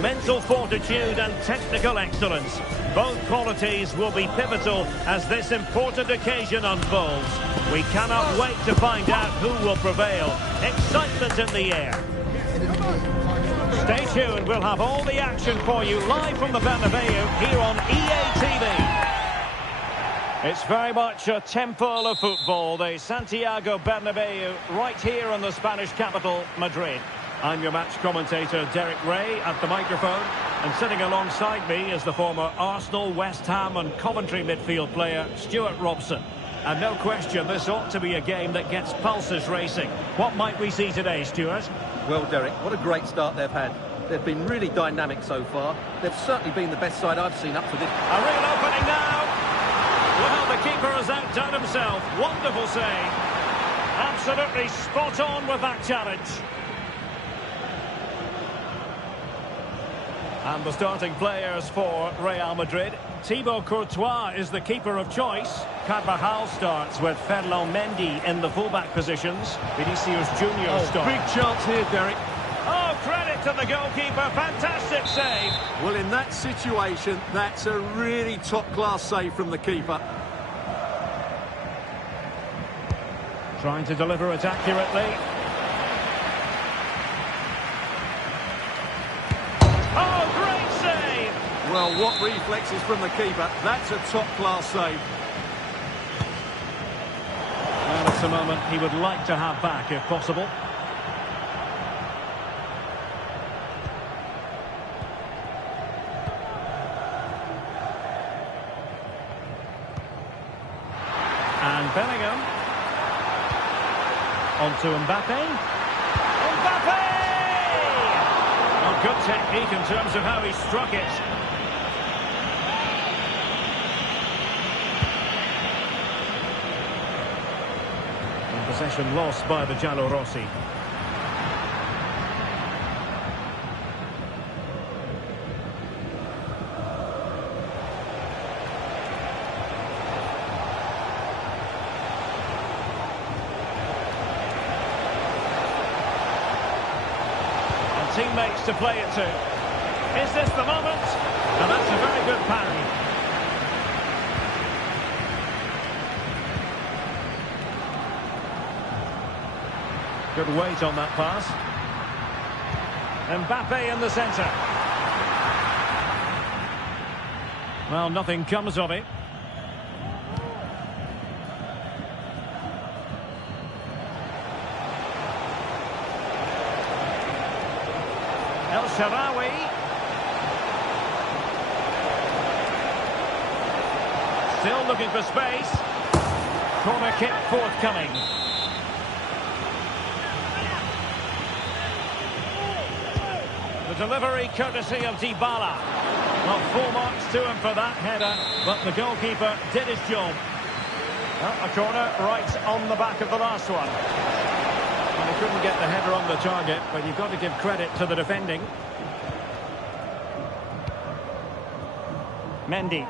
Mental fortitude and technical excellence. Both qualities will be pivotal as this important occasion unfolds. We cannot wait to find out who will prevail. Excitement in the air. Stay tuned, we'll have all the action for you live from the Bernabeu here on EA TV. It's very much a temple of football, the Santiago Bernabeu, right here in the Spanish capital, Madrid. I'm your match commentator, Derek Ray, at the microphone. And sitting alongside me is the former Arsenal, West Ham and Coventry midfield player, Stuart Robson. And no question, this ought to be a game that gets pulses racing. What might we see today, Stuart? Well, Derek, what a great start they've had. They've been really dynamic so far. They've certainly been the best side I've seen up to this. A real opening now. Well, the keeper has outdone himself. Wonderful save. Absolutely spot on with that challenge. And the starting players for Real Madrid. Thibaut Courtois is the keeper of choice. Carvajal starts with Ferland Mendy in the fullback positions. Vinicius Junior starts. Big chance here, Derek. Oh, credit to the goalkeeper. Fantastic save. Well, in that situation, that's a really top-class save from the keeper. Trying to deliver it accurately. Oh, great save! Well, what reflexes from the keeper. That's a top-class save. Well, it's a moment he would like to have back, if possible. And Bellingham. On to Mbappe. Mbappe! Oh, good technique in terms of how he struck it. And possession lost by the Giallorossi. Teammates to play it to. Is this the moment? And that's a very good parry. Good weight on that pass. Mbappe in the centre. Well, nothing comes of it. El Shaarawy. Still looking for space. Corner kick forthcoming. The delivery courtesy of Dybala. Well, full marks to him for that header, but the goalkeeper did his job. Well, a corner right on the back of the last one. And he couldn't get the header on the target, but you've got to give credit to the defending. Mendy.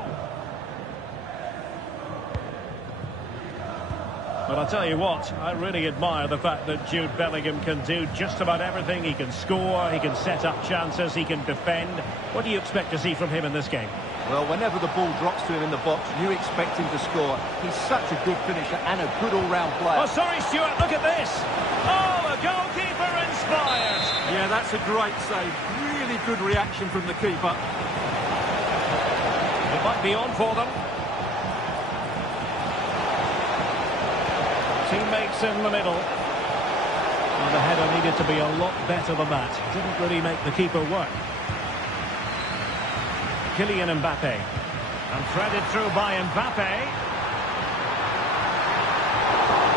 But I'll tell you what, I really admire the fact that Jude Bellingham can do just about everything. He can score, he can set up chances, he can defend. What do you expect to see from him in this game? Well, whenever the ball drops to him in the box, you expect him to score. He's such a good finisher and a good all-round player. Oh, sorry, Stuart, look at this. Oh, the goalkeeper inspired. Yeah, that's a great save. Really good reaction from the keeper. It might be on for them. Teammates in the middle. Well, the header needed to be a lot better than that. Didn't really make the keeper work. Kylian Mbappe. And threaded through by Mbappe.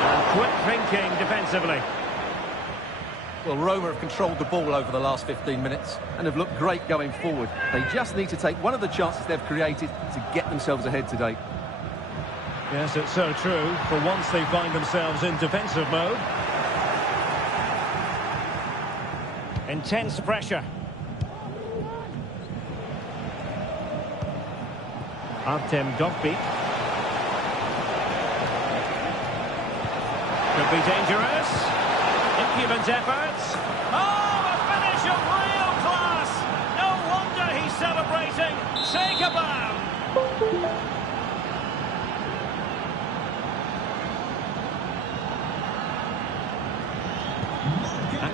And quick thinking defensively. Well, Roma have controlled the ball over the last 15 minutes and have looked great going forward. They just need to take one of the chances they've created to get themselves ahead today. Yes, it's so true. For once they find themselves in defensive mode. Intense pressure. Artem Dovbyk. Could be dangerous. Impudent efforts. Oh, a finish of real class. No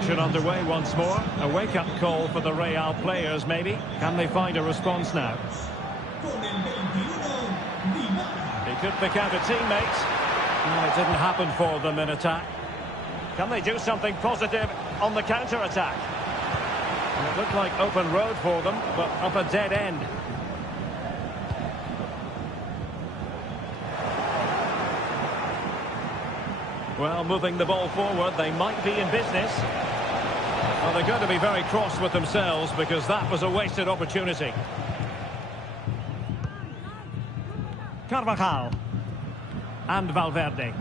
action underway once more. A wake-up call for the Real players, maybe. Can they find a response now? He could pick out a teammate. No, it didn't happen for them in attack. Can they do something positive on the counter-attack? It looked like open road for them, but up a dead end. Well, moving the ball forward, they might be in business. Well, they're going to be very cross with themselves because that was a wasted opportunity. Carvajal. And Valverde.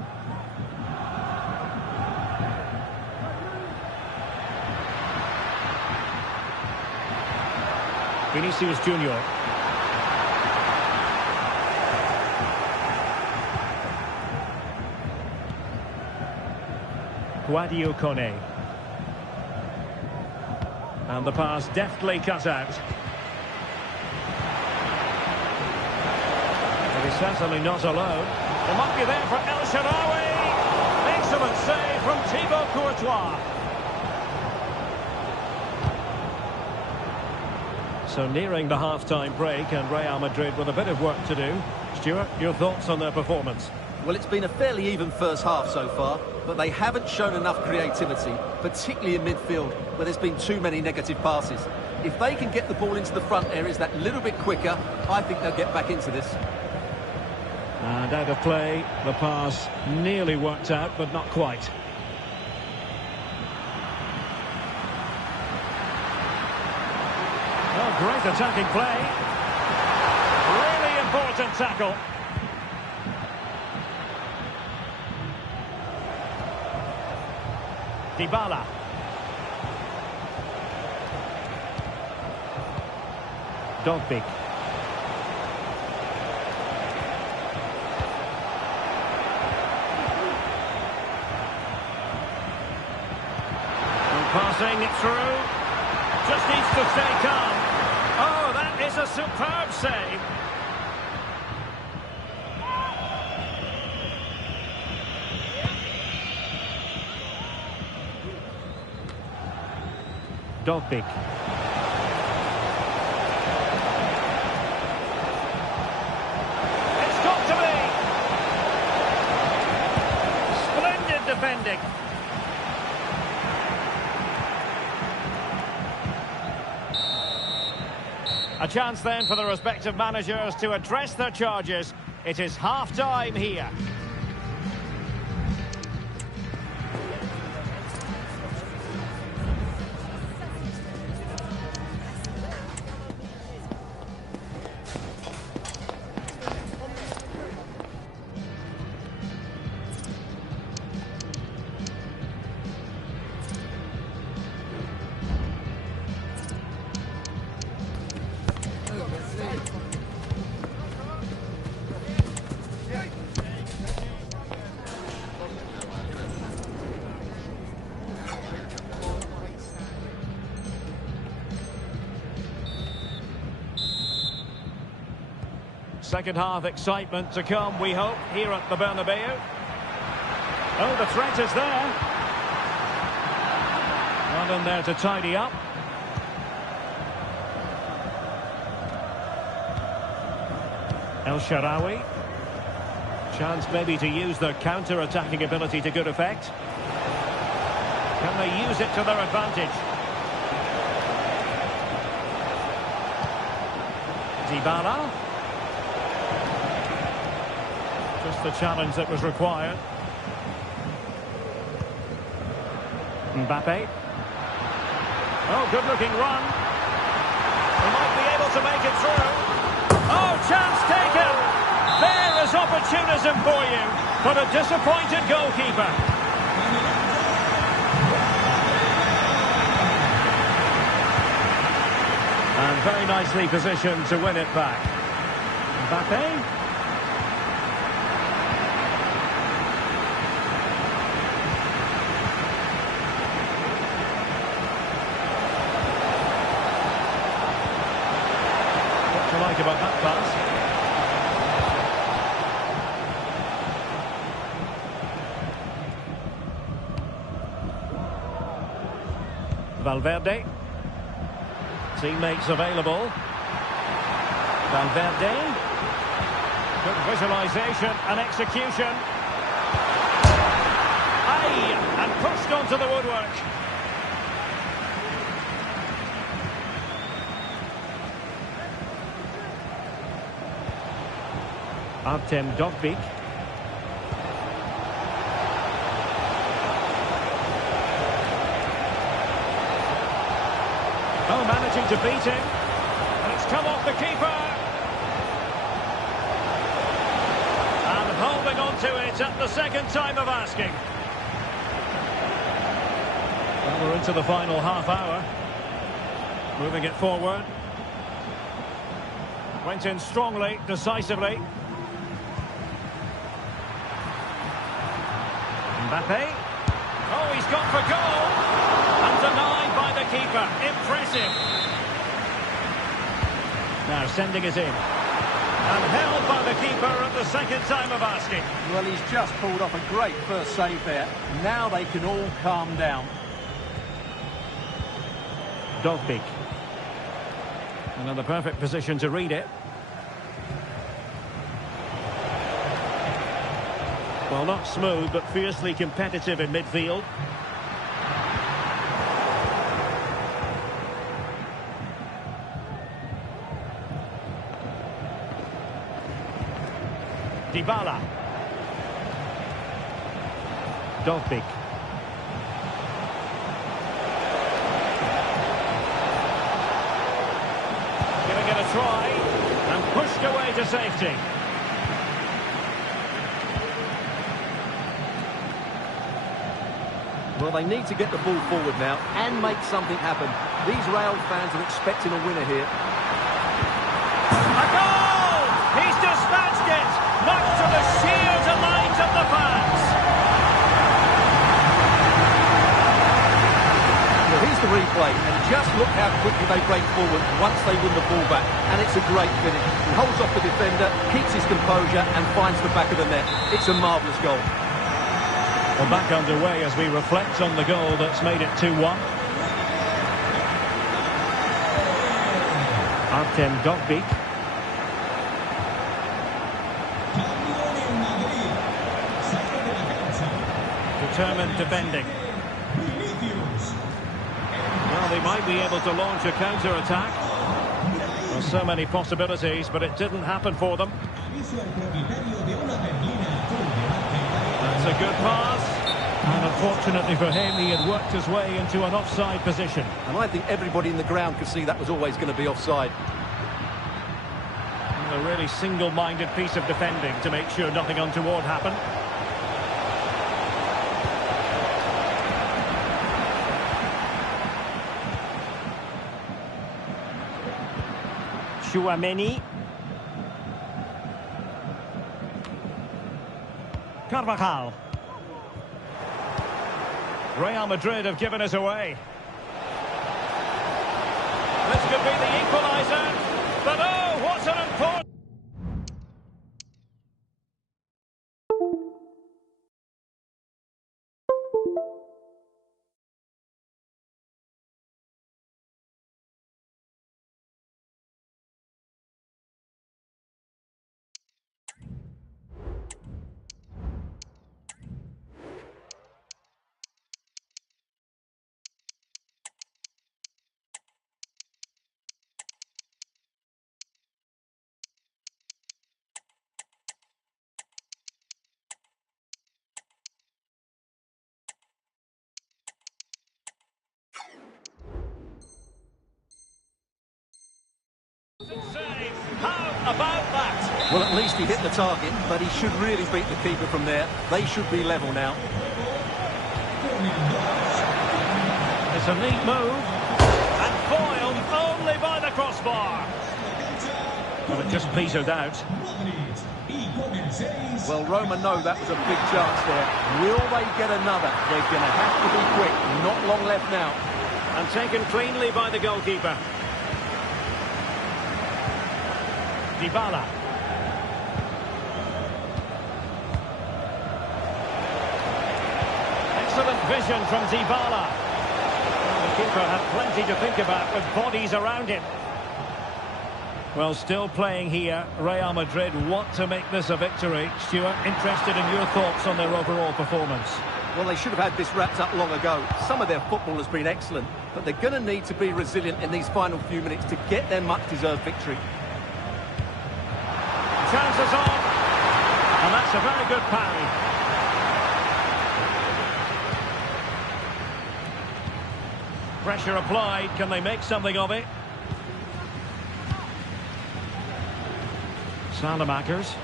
Vinicius Junior. Guadio Kone. And the pass deftly cut out. But he's certainly not alone. It might be there for El Shaarawy. Excellent save from Thibaut Courtois. So nearing the half-time break, and Real Madrid with a bit of work to do. Stuart, your thoughts on their performance? Well, it's been a fairly even first half so far, but they haven't shown enough creativity, particularly in midfield, where there's been too many negative passes. If they can get the ball into the front areas that little bit quicker, I think they'll get back into this. And out of play, the pass nearly worked out, but not quite. Oh, great attacking play. Really important tackle. Dybala. Dogbik. Passing it through. Just needs to stay calm. Oh, that is a superb save. Dogbik. It's got to be. Splendid defending. A chance then for the respective managers to address their charges. It is half-time here. Second half excitement to come, we hope, here at the Bernabeu. Oh, the threat is there. Not in there to tidy up. El Shaarawy. Chance maybe to use their counter-attacking ability to good effect. Can they use it to their advantage? Dybala. Just the challenge that was required. Mbappe. Oh, good-looking run. He might be able to make it through. Oh, chance taken. There is opportunism for you, but a disappointed goalkeeper. And very nicely positioned to win it back. Mbappe. Like about that pass. Valverde. Teammates available. Valverde. Good visualisation and execution. Aye! And pushed onto the woodwork. Artem Dovbyk. Oh, managing to beat him. And it's come off the keeper. And holding on to it at the second time of asking. Well, we're into the final half hour. Moving it forward. Went in strongly, decisively. Mbappe. Oh, he's gone for goal. And denied by the keeper. Impressive. Now sending it in. And held by the keeper at the second time of asking. Well, he's just pulled off a great first save there. Now they can all calm down. Dovbyk. Another perfect position to read it. Well, not smooth, but fiercely competitive in midfield. Dybala. Dovbyk. Giving it a try and pushed away to safety. Well, they need to get the ball forward now and make something happen. These Real fans are expecting a winner here. A goal! He's dispatched it, much to the sheer delight of the fans. Well, here's the replay, and just look how quickly they break forward once they win the ball back. And it's a great finish. He holds off the defender, keeps his composure, and finds the back of the net. It's a marvellous goal. Well, back underway as we reflect on the goal that's made it 2-1. Artem Dovbyk. Determined defending. Well, they might be able to launch a counter-attack. There's so many possibilities, but it didn't happen for them. That's a good pass. And unfortunately for him, he had worked his way into an offside position. And I think everybody in the ground could see that was always going to be offside. A really single-minded piece of defending to make sure nothing untoward happened. Chouameni. Carvajal. Real Madrid have given us away. This could be the equaliser. But oh, what an important... How about that? Well, at least he hit the target, but he should really beat the keeper from there. They should be level now. It's a neat move. And foiled only by the crossbar. Well, it just petered out. Well, Roma know that was a big chance there. Will they get another? They're going to have to be quick. Not long left now. And taken cleanly by the goalkeeper. Dybala. Excellent vision from Dybala. The keeper goalkeeper had plenty to think about with bodies around him. Well, still playing here, Real Madrid want to make this a victory. Stuart, interested in your thoughts on their overall performance? Well, they should have had this wrapped up long ago. Some of their football has been excellent, but they're going to need to be resilient in these final few minutes to get their much-deserved victory. Chances on, and that's a very good parry. Pressure applied, can they make something of it? Salamakers.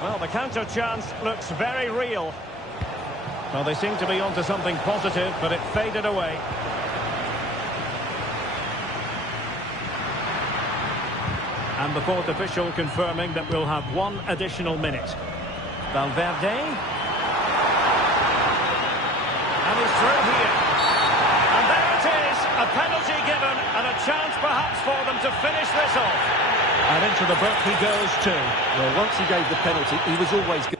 Well, the counter chance looks very real. Well, they seem to be onto something positive, but it faded away. And the fourth official confirming that we'll have one additional minute. Valverde. And he's through here. And there it is, a penalty given and a chance perhaps for them to finish this off. And into the book he goes too. Well, once he gave the penalty, he was always good.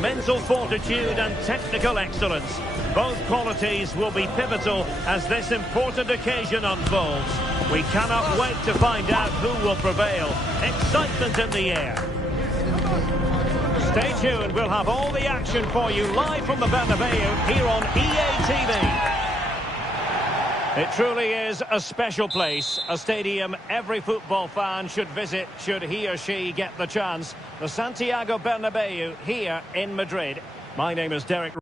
Mental fortitude and technical excellence. Both qualities will be pivotal as this important occasion unfolds. We cannot wait to find out who will prevail. Excitement in the air. Stay tuned, we'll have all the action for you live from the Bernabeu here on EA TV. It truly is a special place, a stadium every football fan should visit should he or she get the chance. The Santiago Bernabeu here in Madrid. My name is Derek.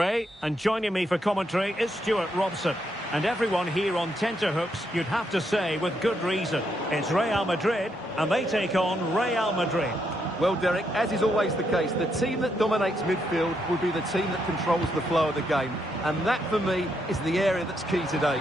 Ray, and joining me for commentary is Stuart Robson. And everyone here on tenterhooks, you'd have to say with good reason. It's Real Madrid, and they take on Real Madrid. Well, Derek, as is always the case, the team that dominates midfield will be the team that controls the flow of the game. And that, for me, is the area that's key today.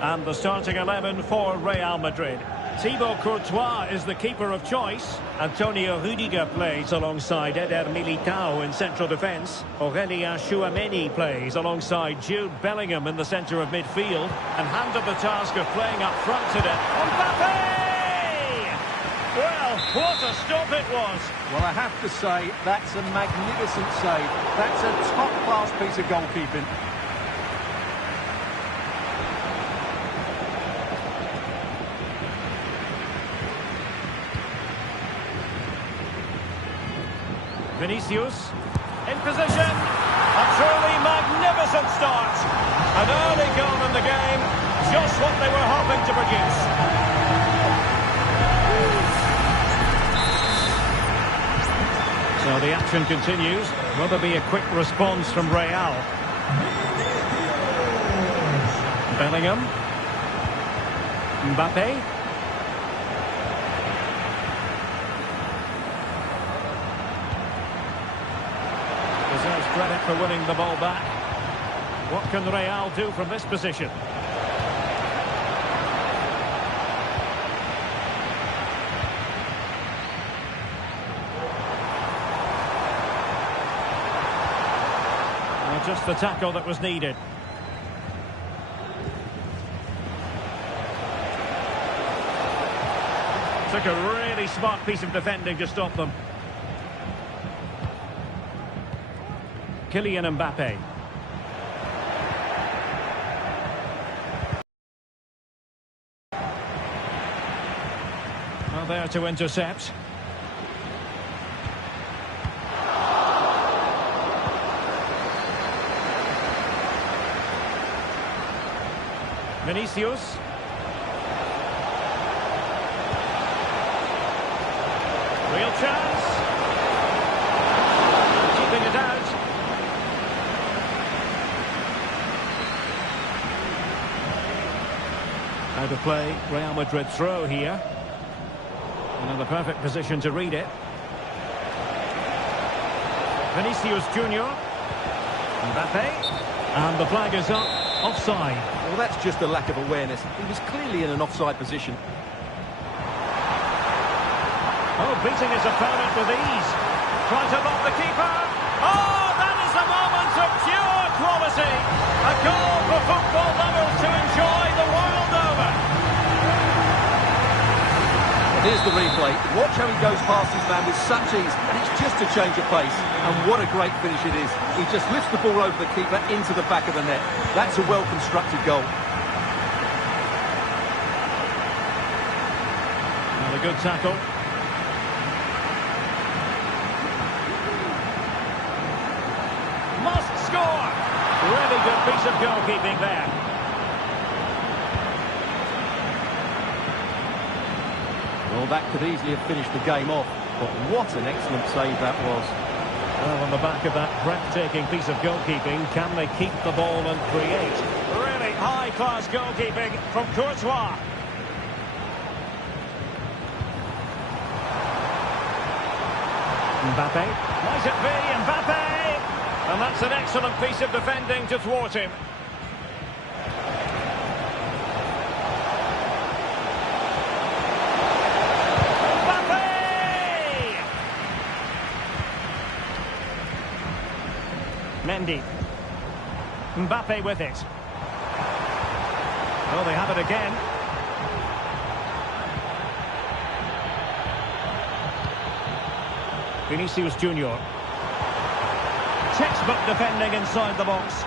And the starting 11 for Real Madrid. Thibaut Courtois is the keeper of choice. Antonio Rudiger plays alongside Eder Militao in central defence. Aurelien Tchouameni plays alongside Jude Bellingham in the centre of midfield. And handed the task of playing up front today. Mbappe! Well, what a stop it was. Well, I have to say, that's a magnificent save. That's a top-class piece of goalkeeping. Vinicius in position. A truly magnificent start. An early goal in the game. Just what they were hoping to produce. So the action continues. Will there be a quick response from Real? Bellingham. Mbappe. Deserves credit for winning the ball back. What can Real do from this position? Well, just the tackle that was needed. Took a really smart piece of defending to stop them. Kylian Mbappe. Well, there to intercept. Vinicius. Real chance. Keeping it out. Out of play, Real Madrid throw here. And in the perfect position to read it. Vinicius Junior. Mbappe. And the flag is up. Offside. Well, that's just a lack of awareness. He was clearly in an offside position. Oh, beating his opponent with ease. Trying to lock the keeper. Oh, that is a moment of pure quality. A goal for football lovers to enjoy the world over. Here's the replay. Watch how he goes past his man with such ease, and it's just a change of pace. And what a great finish it is. He just lifts the ball over the keeper into the back of the net. That's a well-constructed goal. And a good tackle. Must score! Really good piece of goalkeeping there. Well, that could easily have finished the game off, but what an excellent save that was. Well, on the back of that breathtaking piece of goalkeeping, can they keep the ball and create? Really high-class goalkeeping from Courtois. Mbappe. Might it be Mbappe? And that's an excellent piece of defending to thwart him. Mendy. Mbappe with it. Well, they have it again. Vinicius Junior. Textbook defending inside the box.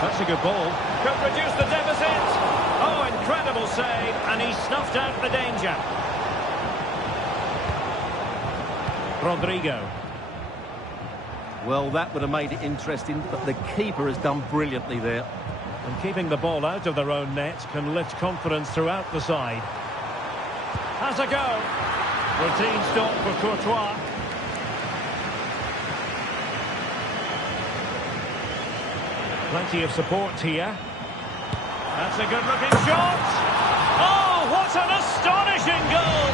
That's a good ball. Could reduce the deficit. Oh, incredible save, and he snuffed out the danger. Rodrigo. Well, that would have made it interesting, but the keeper has done brilliantly there. And keeping the ball out of their own net can lift confidence throughout the side. has a go. Routine stop for Courtois. Plenty of support here. That's a good-looking shot. Oh, what an astonishing goal!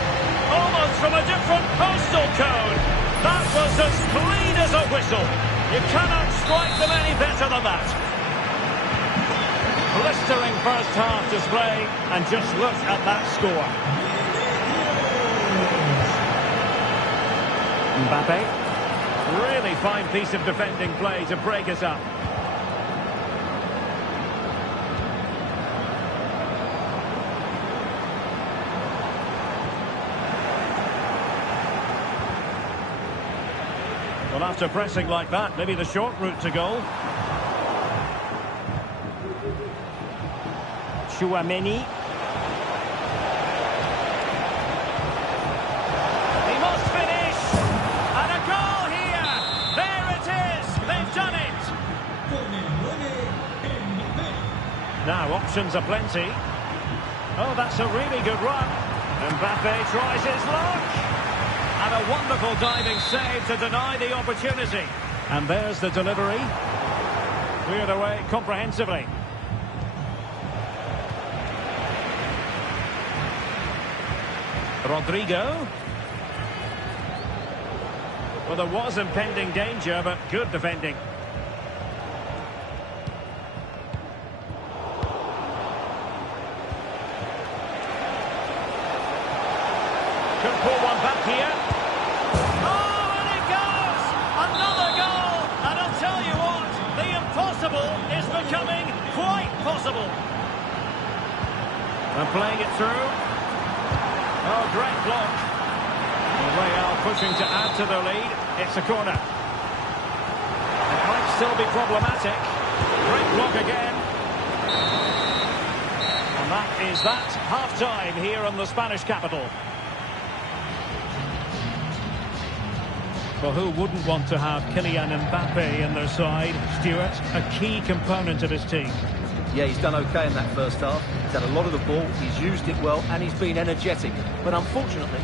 Almost from a different postal code. That was as clean as a whistle. You cannot strike them any better than that. Blistering first-half display, and just look at that score. Mbappe. Really fine piece of defending play to break us up. Well, after pressing like that, maybe the short route to goal. Chouameni. He must finish! And a goal here! There it is! They've done it! Now, options are plenty. Oh, that's a really good run. Mbappe tries his luck. And a wonderful diving save to deny the opportunity. And there's the delivery. Cleared away comprehensively. Rodrigo. Well, there was impending danger, but good defending. Could pull one back here. Oh, and it goes! Another goal! And I'll tell you what, the impossible is becoming quite possible. And playing it through. Oh, great block. Real pushing to add to the lead. It's a corner. It might still be problematic. Great block again. And that is that. Half-time here in the Spanish capital. Well, who wouldn't want to have Kylian Mbappe in their side? Stuart, a key component of his team. Yeah, he's done okay in that first half. He's had a lot of the ball, he's used it well, and he's been energetic. But unfortunately...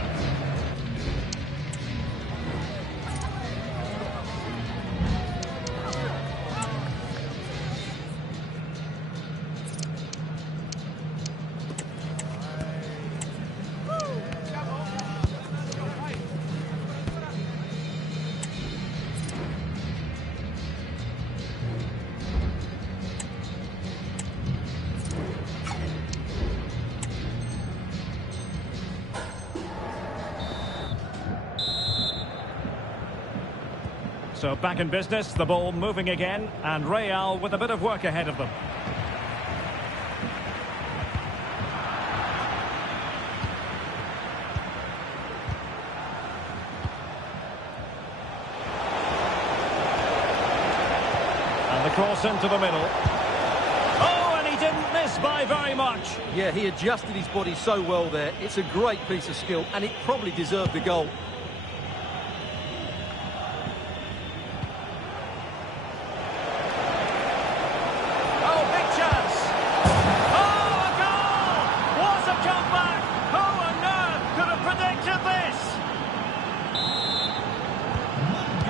So back in business, the ball moving again, and Real with a bit of work ahead of them. And the cross into the middle. Oh, and he didn't miss by very much. Yeah, he adjusted his body so well there. It's a great piece of skill, and it probably deserved the goal.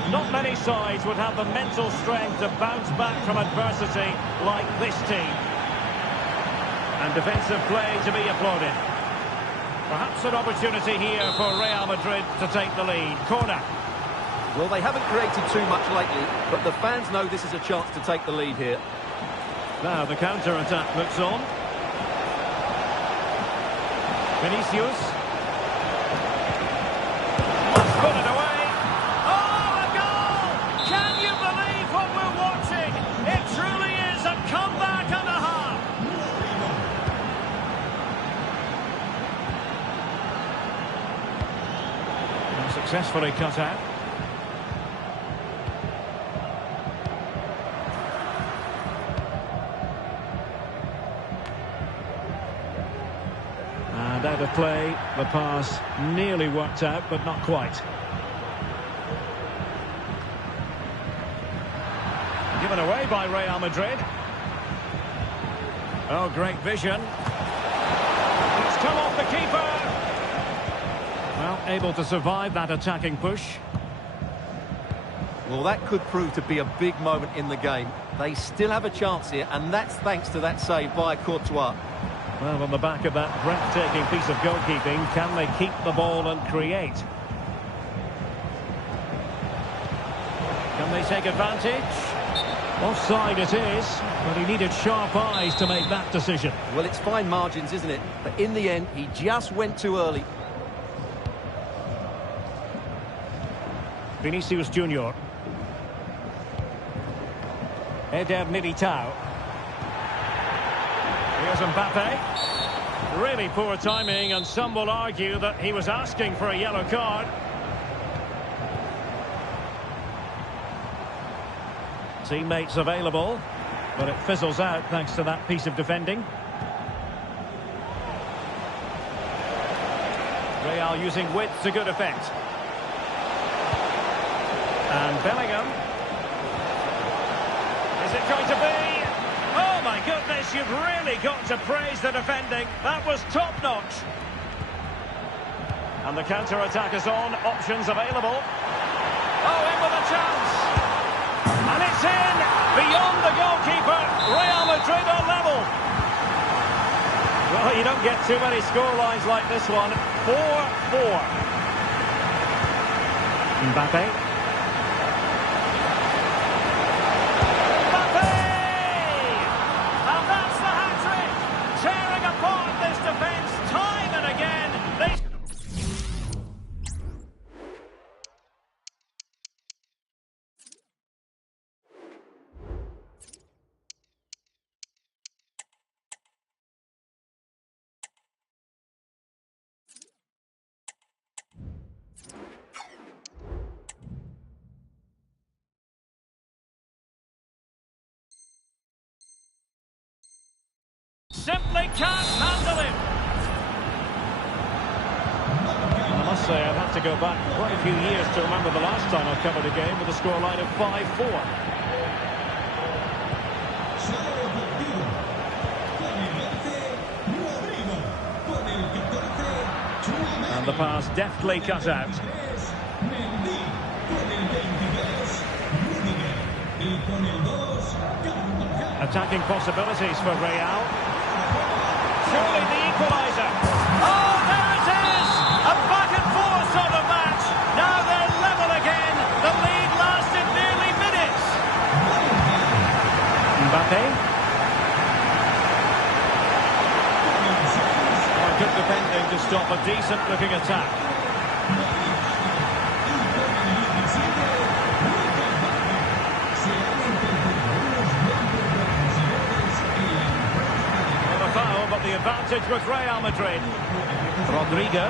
Not many sides would have the mental strength to bounce back from adversity like this team. And defensive play to be applauded. Perhaps an opportunity here for Real Madrid to take the lead. Corner. Well, they haven't created too much lately, but the fans know this is a chance to take the lead here. Now the counter-attack looks on. Vinicius. Must put it away. Successfully cut out. And out of play, the pass nearly worked out, but not quite. Given away by Real Madrid. Oh, great vision. It's come off the keeper. able to survive that attacking push. Well, that could prove to be a big moment in the game. They still have a chance here, and that's thanks to that save by Courtois. Well, on the back of that breathtaking piece of goalkeeping, can they keep the ball and create? Can they take advantage? Offside it is, but he needed sharp eyes to make that decision. Well, it's fine margins, isn't it? But in the end, he just went too early. Vinicius Junior. Eder Militao. Here's Mbappe. Really poor timing, and some will argue that he was asking for a yellow card. Teammates available, but it fizzles out thanks to that piece of defending. Real using width to good effect. And Bellingham. Is it going to be? Oh my goodness, you've really got to praise the defending. That was top-notch. And the counter-attack is on, options available. Oh, in with a chance. And it's in, beyond the goalkeeper. Real Madrid are level. Well, you don't get too many scorelines like this one. 4-4. Mbappe. Simply can't handle him. I must say, I've had to go back quite a few years to remember the last time I covered a game with a scoreline of 5-4. And the pass deftly cut out. Attacking possibilities for Real. Surely the equaliser. Oh, there it is! A back and forth sort of match. Now they're level again. The lead lasted nearly minutes. Mbappe. Oh, good defending to stop a decent-looking attack. But the advantage with Real Madrid. Rodrigo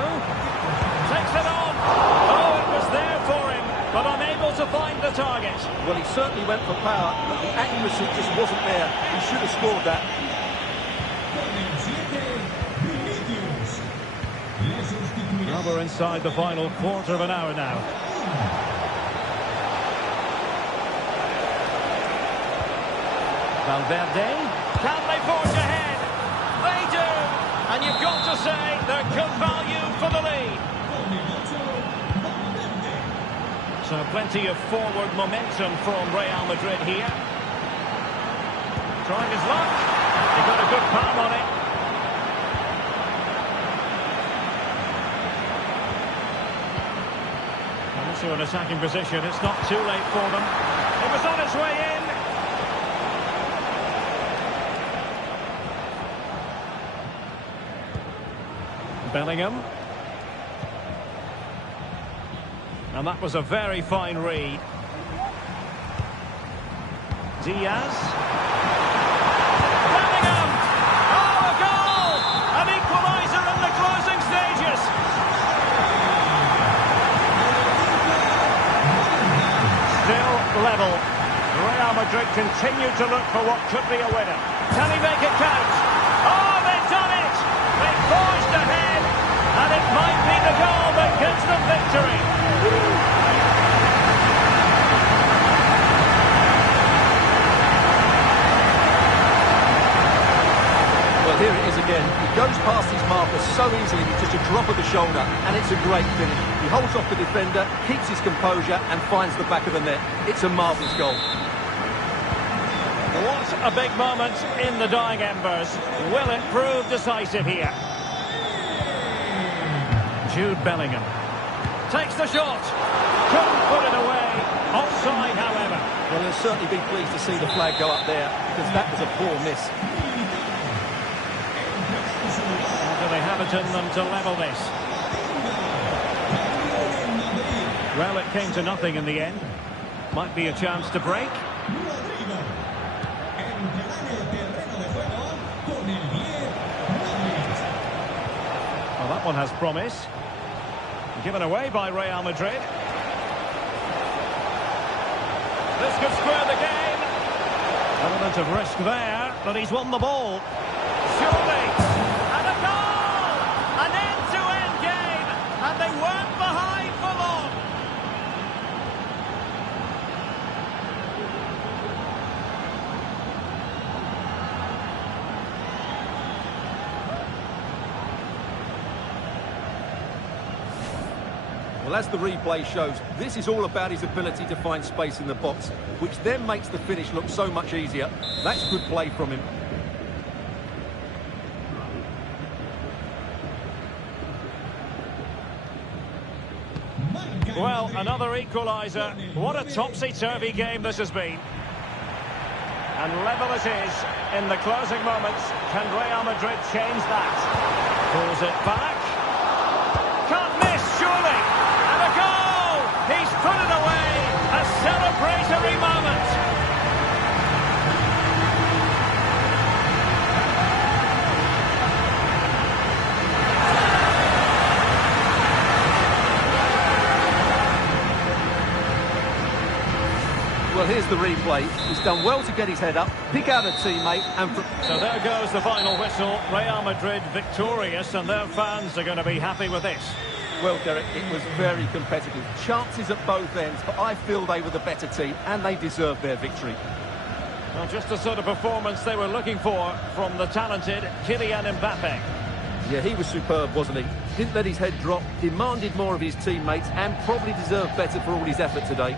takes it on. Oh, it was there for him, but unable to find the target. Well, he certainly went for power, but the accuracy just wasn't there. He should have scored that. Well, we're inside the final quarter of an hour now. Valverde. Can they forge ahead? They do, and you've got to say they're good value for the lead. So plenty of forward momentum from Real Madrid here. Trying his luck. He got a good palm on it. And also an attacking position. It's not too late for them. It was on its way in. Bellingham. And that was a very fine read. Diaz. Bellingham! Oh, a goal! An equaliser in the closing stages. Still level. Real Madrid continue to look for what could be a winner. Can he make it count? Oh, they've done it! They forged ahead, and it might be the goal that gives them victory. Well, here it is again. He goes past his marker so easily with just a drop of the shoulder, and it's a great finish. He holds off the defender, keeps his composure, and finds the back of the net. It's a marvellous goal. What a big moment in the dying embers. Will it prove decisive here? Jude Bellingham takes the shot. Couldn't put it away. Offside, however. Well, he'll certainly be pleased to see the flag go up there, because that was a poor miss. Do they have it in them to level this? Well, it came to nothing in the end. Might be a chance to break. Well, that one has promise. Given away by Real Madrid. This could square the game. Element of risk there, but he's won the ball. Surely. And a goal! An end-to-end game. And they weren't behind for long. Well, as the replay shows, this is all about his ability to find space in the box, which then makes the finish look so much easier. That's good play from him. Well, another equaliser. What a topsy-turvy game this has been. And level it is in the closing moments. Can Real Madrid change that? Pulls it back. Can't miss, surely. And a goal! He's put it away. A celebratory moment. Well, here's the replay. He's done well to get his head up, pick out a teammate, and... So there goes the final whistle. Real Madrid victorious, and their fans are going to be happy with this. Well, Derek, it was very competitive. Chances at both ends, but I feel they were the better team, and they deserved their victory. Well, just the sort of performance they were looking for from the talented Kylian Mbappe. Yeah, he was superb, wasn't he? Didn't let his head drop, demanded more of his teammates, and probably deserved better for all his effort today.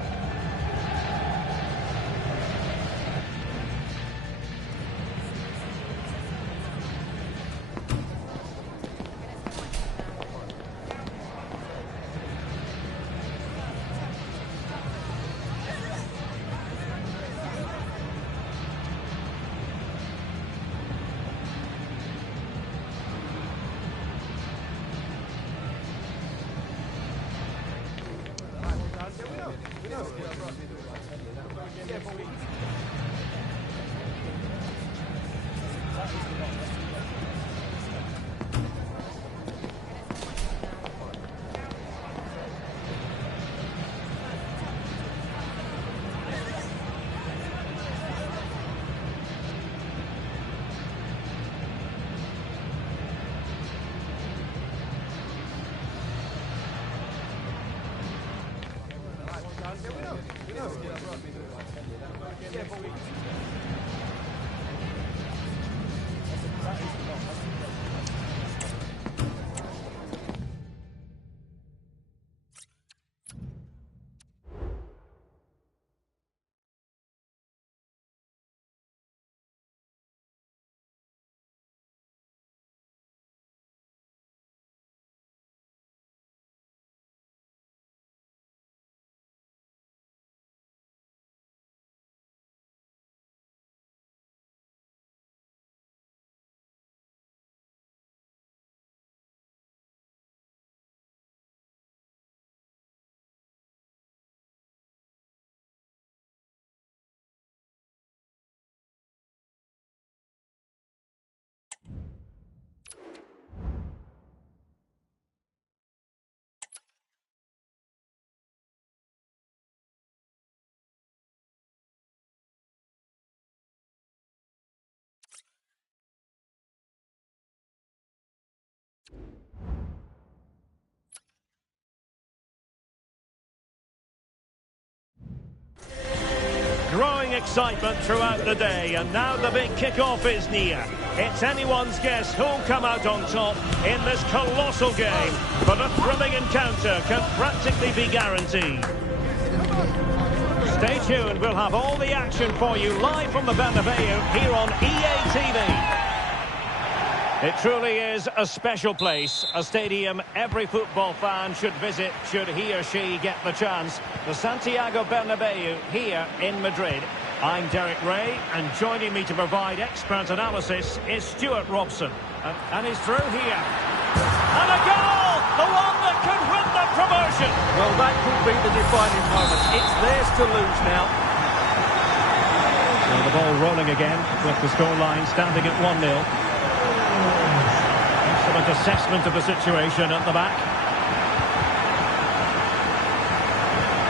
Growing excitement throughout the day, and now the big kick-off is near. It's anyone's guess who'll come out on top in this colossal game, but a thrilling encounter can practically be guaranteed. Stay tuned, we'll have all the action for you live from the Bernabeu here on EA TV. It truly is a special place, a stadium every football fan should visit should he or she get the chance. The Santiago Bernabeu here in Madrid. I'm Derek Ray, and joining me to provide expert analysis is Stuart Robson. And he's through here. And a goal! The one that could win the promotion! Well, that could be the defining moment. It's theirs to lose now. Well, the ball rolling again with the scoreline standing at 1-0. Excellent assessment of the situation at the back.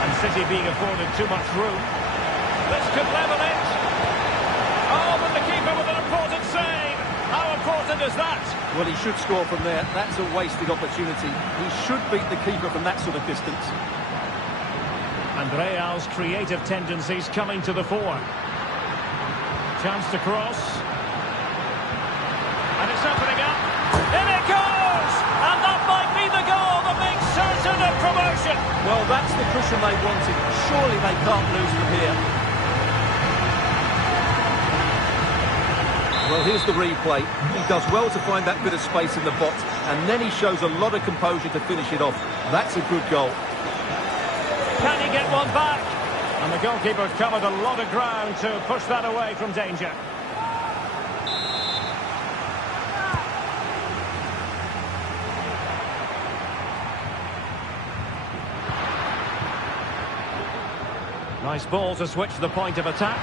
And City being afforded too much room. This could level it. Oh, but the keeper with an important save. How important is that? Well, he should score from there. That's a wasted opportunity. He should beat the keeper from that sort of distance. And Real's creative tendencies coming to the fore. Chance to cross. And it's opening up. In it goes! And that might be the goal that makes certain of promotion. Well, that's the cushion they wanted. Surely they can't lose from here. Well, here's the replay. He does well to find that bit of space in the box, and then he shows a lot of composure to finish it off. That's a good goal. Can he get one back? And the goalkeeper covered a lot of ground to push that away from danger. Nice ball to switch the point of attack.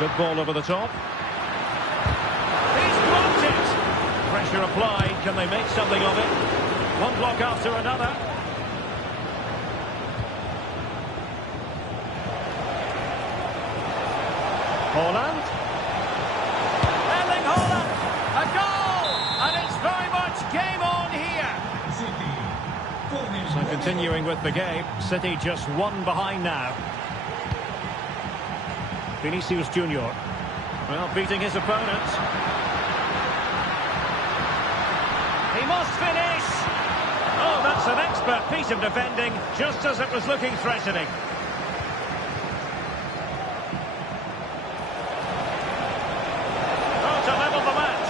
Good ball over the top. He's blocked it! Pressure applied. Can they make something of it? One block after another. Haaland. Erling Haaland! A goal! And it's very much game on here. So continuing with the game, City just one behind now. Vinicius Junior. Well, beating his opponent. He must finish! Oh, that's an expert piece of defending, just as it was looking threatening. Oh, to level the match.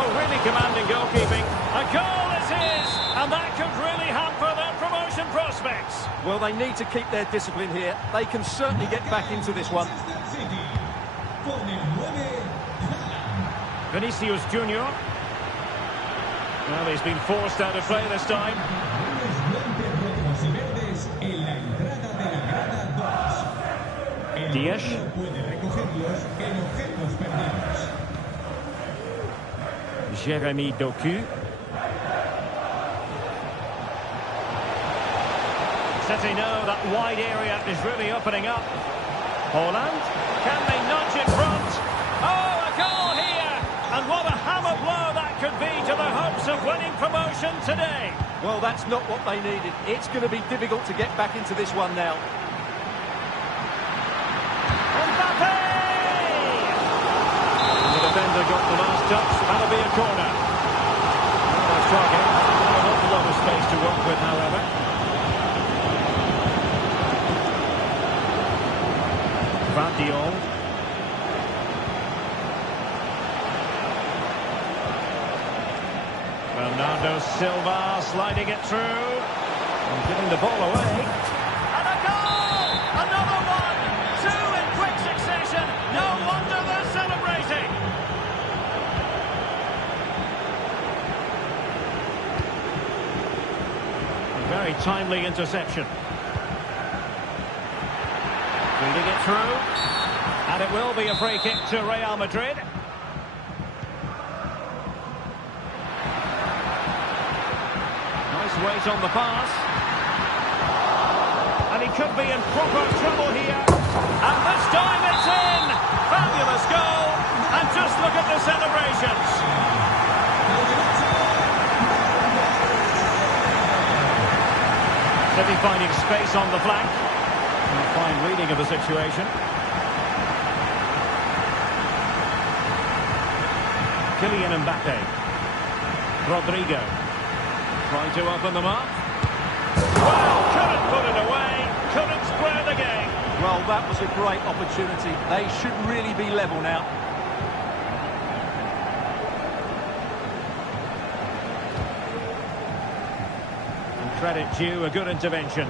Oh, really commanding goalkeeping. A goal is his, and that could really hamper their promotion prospects. Well, they need to keep their discipline here. They can certainly get back into this one. Vinicius Junior. Well, he's been forced out of play this time. Diaz. Jeremy Doku. City know that wide area is really opening up. Haaland. Can they nudge in front? Oh, a goal here! And what a hammer blow that could be to the hopes of winning promotion today. Well, that's not what they needed. It's going to be difficult to get back into this one now. Mbappe! And the defender got the last touch. That'll be a corner. Nice target. Not a lot of space to work with, however. Van Dion. Bernardo Silva sliding it through and giving the ball away. And a goal! Another one! Two in quick succession. No wonder they're celebrating. A very timely interception. Feeding it through. And it will be a free kick to Real Madrid. Nice weight on the pass. And he could be in proper trouble here. And this time it's in! Fabulous goal. And just look at the celebrations. So City finding space on the flank. A fine reading of the situation. Kylian Mbappe. Rodrigo. Trying to open them up. Well, couldn't put it away. Couldn't square the game. Well, that was a great opportunity. They should really be level now. And credit due, a good intervention.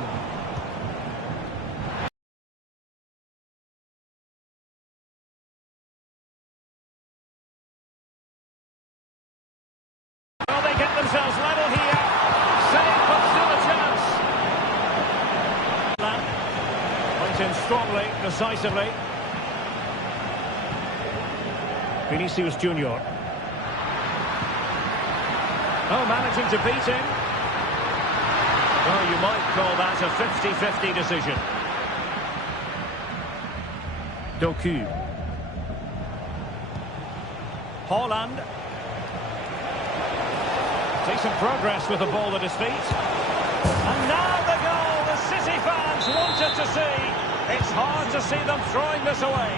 Well, they get themselves level here. Save, but still a chance. Went in strongly, decisively. Vinicius Junior. Oh, managing to beat him. Well, you might call that a 50-50 decision. Doku. Haaland. Decent progress with the ball at his feet. And now the goal the City fans wanted to see. It's hard to see them throwing this away.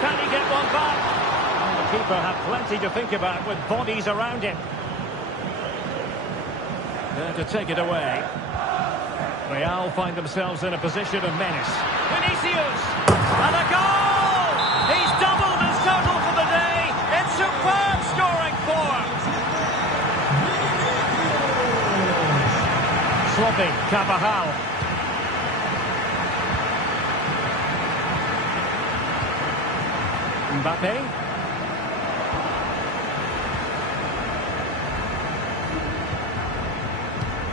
Can he get one back? Well, the keeper had plenty to think about with bodies around him. There to take it away. Real find themselves in a position of menace. Vinicius! And a goal! He's doubled his total for the day. It's superb scoring form. Swapping, Carvajal. Mbappe.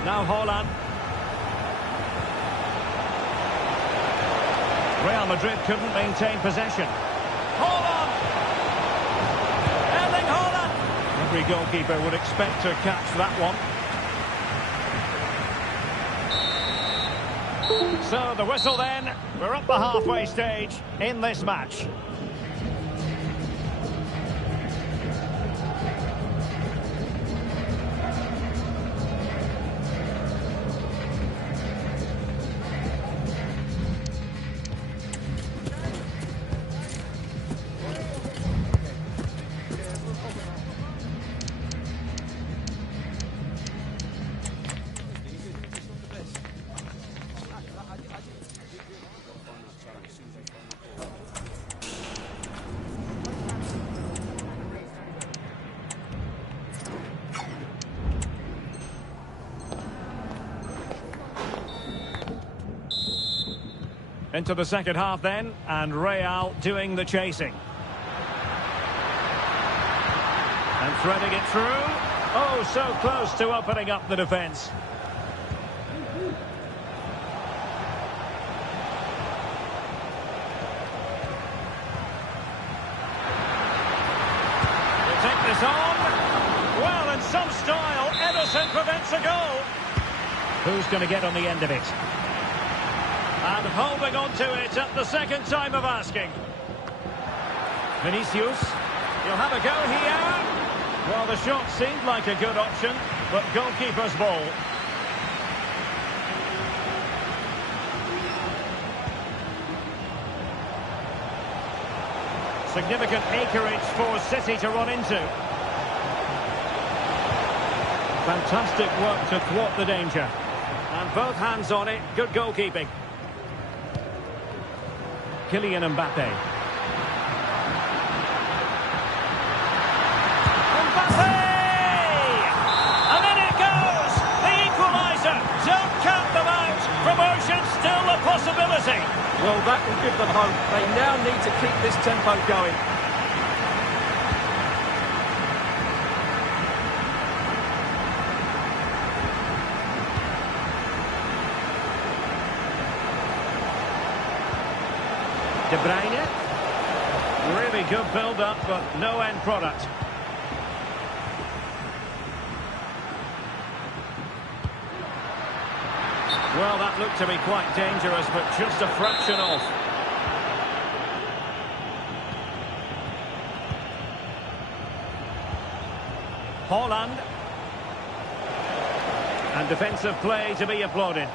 Now Haaland. Real Madrid couldn't maintain possession. Haaland! Erling Haaland! Every goalkeeper would expect to catch that one. So the whistle then. We're up the halfway stage in this match. Into the second half then, and Real doing the chasing. And threading it through. Oh, so close to opening up the defence. They take this on. Well, in some style, Ederson prevents a goal. Who's going to get on the end of it? And holding on to it at the second time of asking. Vinicius, he'll have a go here. Well, the shot seemed like a good option, but goalkeeper's ball. Significant acreage for City to run into. Fantastic work to thwart the danger. And both hands on it, good goalkeeping. Kylian Mbappe. Mbappe! And in it goes! The equaliser! Don't count them out! Promotion still a possibility! Well, that will give them hope. They now need to keep this tempo going. De Bruyne. Really good build-up, but no end product. Well, that looked to be quite dangerous, but just a fraction off. Holland. And defensive play to be applauded.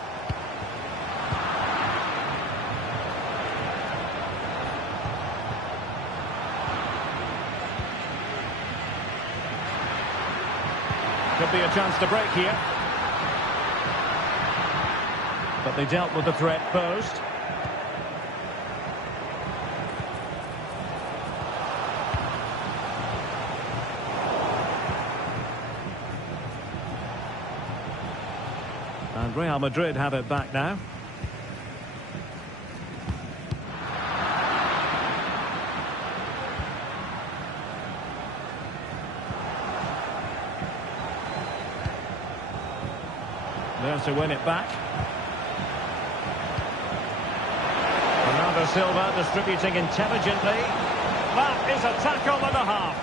Could be a chance to break here. But they dealt with the threat posed. And Real Madrid have it back now. There to win it back. Bernardo Silva distributing intelligently. That is a tackle and a half.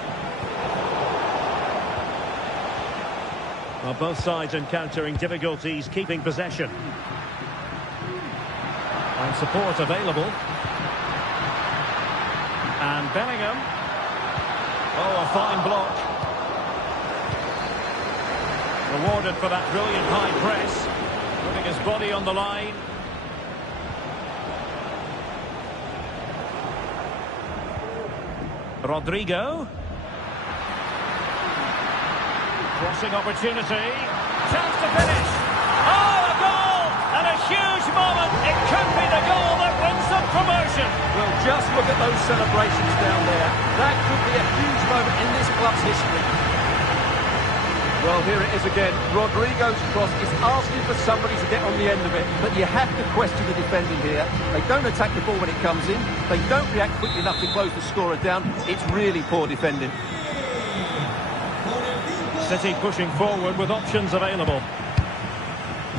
Well, both sides encountering difficulties keeping possession. And support available. And Bellingham. Oh, a fine block. Rewarded for that brilliant high press. Putting his body on the line. Rodrigo. Crossing opportunity. Chance to finish. Oh, a goal! And a huge moment. It could be the goal that wins them promotion. Well, just look at those celebrations down there. That could be a huge moment in this club's history. Well, here it is again. Rodrigo's cross is asking for somebody to get on the end of it. But you have to question the defending here. They don't attack the ball when it comes in. They don't react quickly enough to close the scorer down. It's really poor defending. City pushing forward with options available.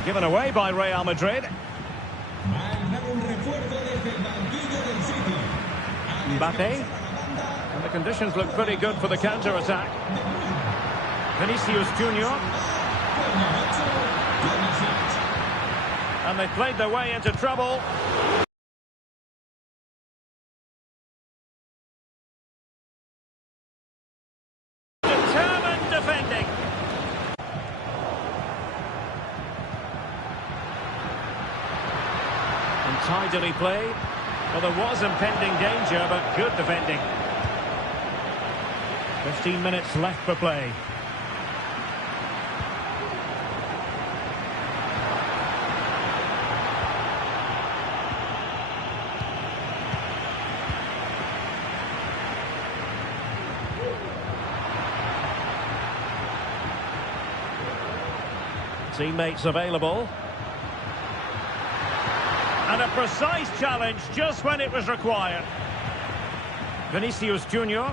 Given away by Real Madrid. Mbappe. And the conditions look pretty good for the counter-attack. Vinicius Junior. And they played their way into trouble. Determined defending. And tidily played. Well, there was impending danger, but good defending. 15 minutes left for play. Teammates available. And a precise challenge just when it was required. Vinicius Junior.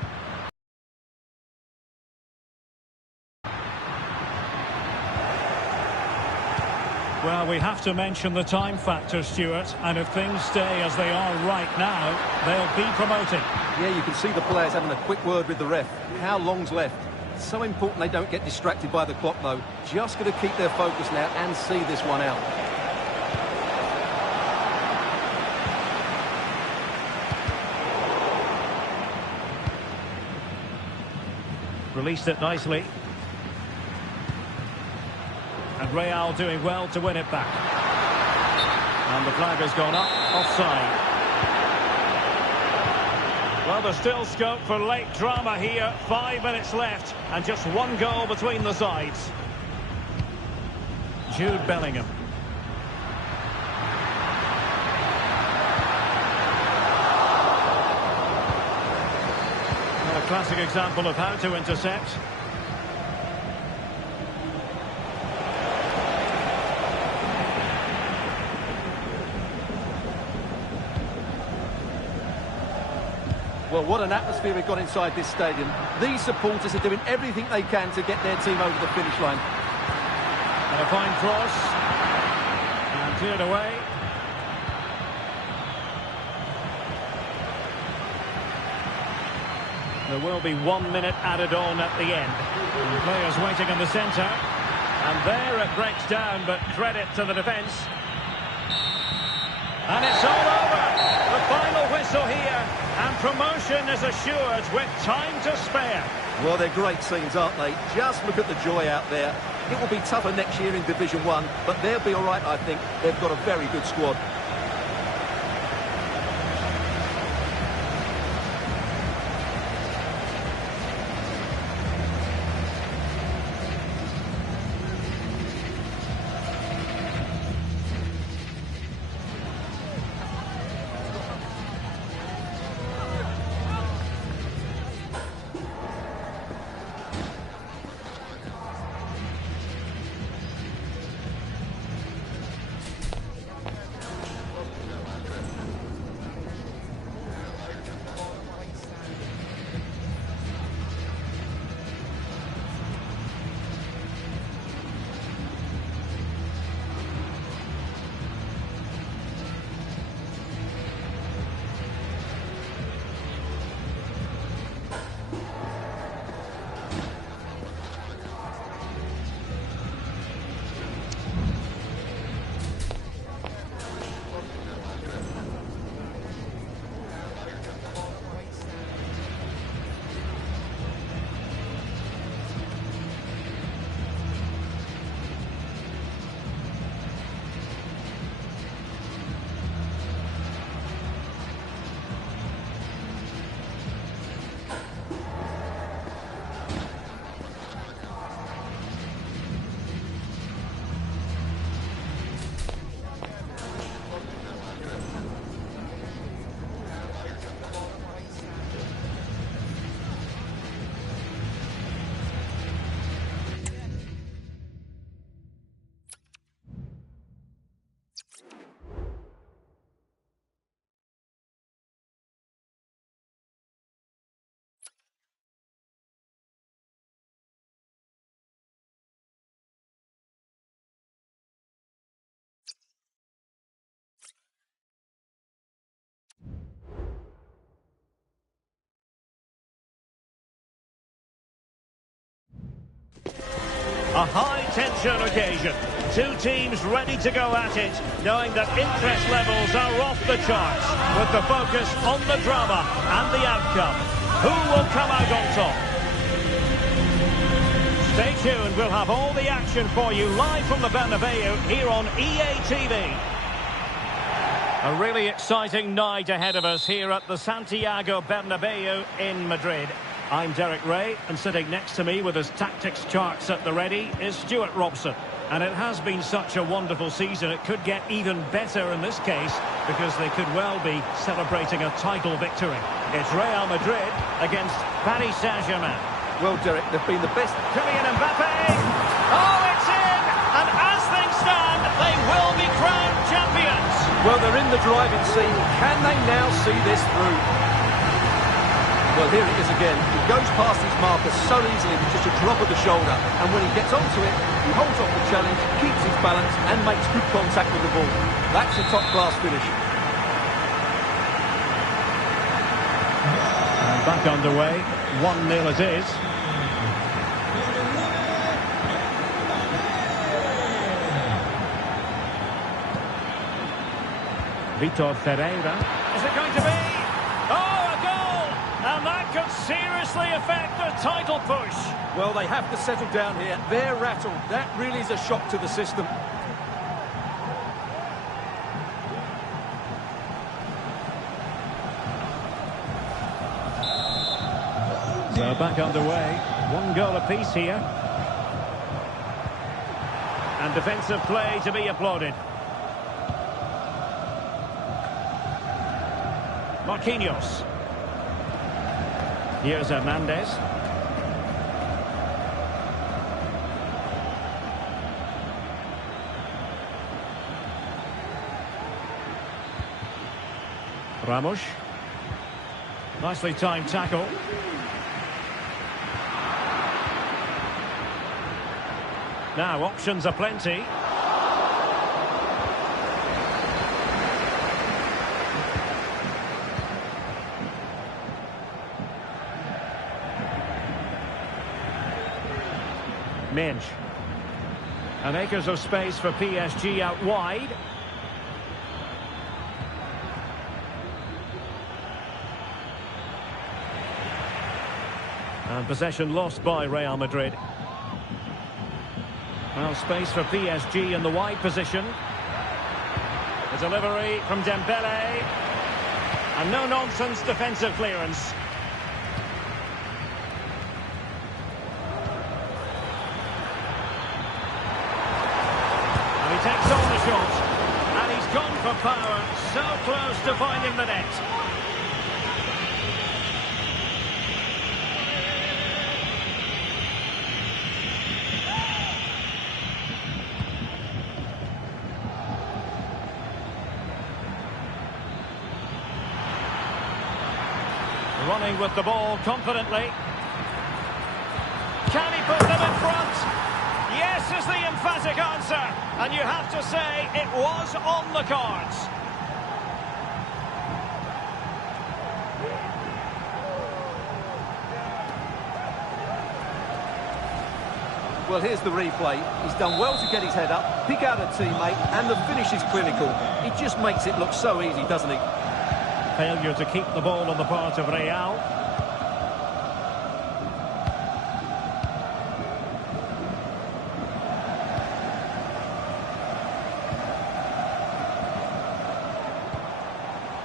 Well, we have to mention the time factor, Stuart, and if things stay as they are right now, they'll be promoted. Yeah, you can see the players having a quick word with the ref. How long's left? It's so important they don't get distracted by the clock, though. Just got to keep their focus now and see this one out. Released it nicely. And Real doing well to win it back. And the flag has gone up, offside. Well, there's still scope for late drama here. 5 minutes left and just one goal between the sides. Jude Bellingham. Well, a classic example of how to intercept. Well, what an atmosphere we've got inside this stadium. These supporters are doing everything they can to get their team over the finish line. And a fine cross. And cleared away. There will be 1 minute added on at the end. And players waiting in the centre. And there it breaks down, but credit to the defence. And it's all over. The final whistle here. And promotion is assured with time to spare. Well, they're great scenes, aren't they? Just look at the joy out there. It will be tougher next year in Division 1, but they'll be all right, I think. They've got a very good squad. A high-tension occasion. Two teams ready to go at it, knowing that interest levels are off the charts, with the focus on the drama and the outcome. Who will come out on top? Stay tuned, we'll have all the action for you live from the Bernabeu here on EA TV. A really exciting night ahead of us here at the Santiago Bernabeu in Madrid. I'm Derek Ray, and sitting next to me with his tactics charts at the ready is Stuart Robson. And it has been such a wonderful season, it could get even better in this case, because they could well be celebrating a title victory. It's Real Madrid against Paris Saint-Germain. Well, Derek, they've been the best. Kylian Mbappe! Oh, it's in! And as things stand, they will be crowned champions! Well, they're in the driving seat. Can they now see this through? Well, here it is again. He goes past his marker so easily with just a drop of the shoulder. And when he gets onto it, he holds off the challenge, keeps his balance and makes good contact with the ball. That's a top-class finish. And back underway. 1-0 it is. Vitor Ferreira. Is it going to be? Oh, a goal! And that could seriously affect the title push. Well, they have to settle down here. They're rattled. That really is a shock to the system. So back underway. 1 goal apiece here. And defensive play to be applauded. Marquinhos. Here's Hernandez. Ramos. Nicely timed tackle. Now options are plenty. Minge. And acres of space for PSG out wide. And possession lost by Real Madrid. Well, space for PSG in the wide position. The delivery from Dembele. And no-nonsense defensive clearance. And he takes on the shot. And he's gone for power. So close to finding the net. Running with the ball confidently. Can he put them in front? Yes is the emphatic answer. And you have to say it was on the cards. Well, here's the replay. He's done well to get his head up, pick out a teammate, and the finish is clinical. He just makes it look so easy, doesn't he? Failure to keep the ball on the part of Real.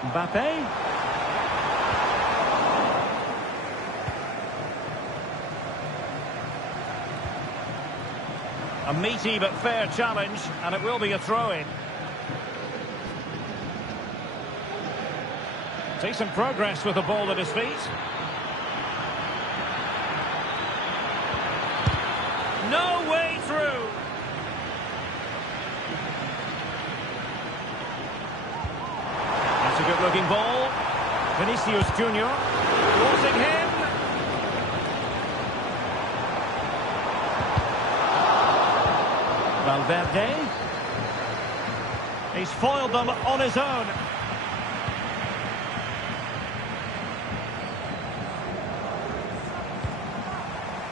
Mbappe. A meaty but fair challenge, and it will be a throw-in. Decent progress with the ball at his feet. No way through. That's a good-looking ball. Vinicius Junior forcing him. Valverde. He's foiled them on his own.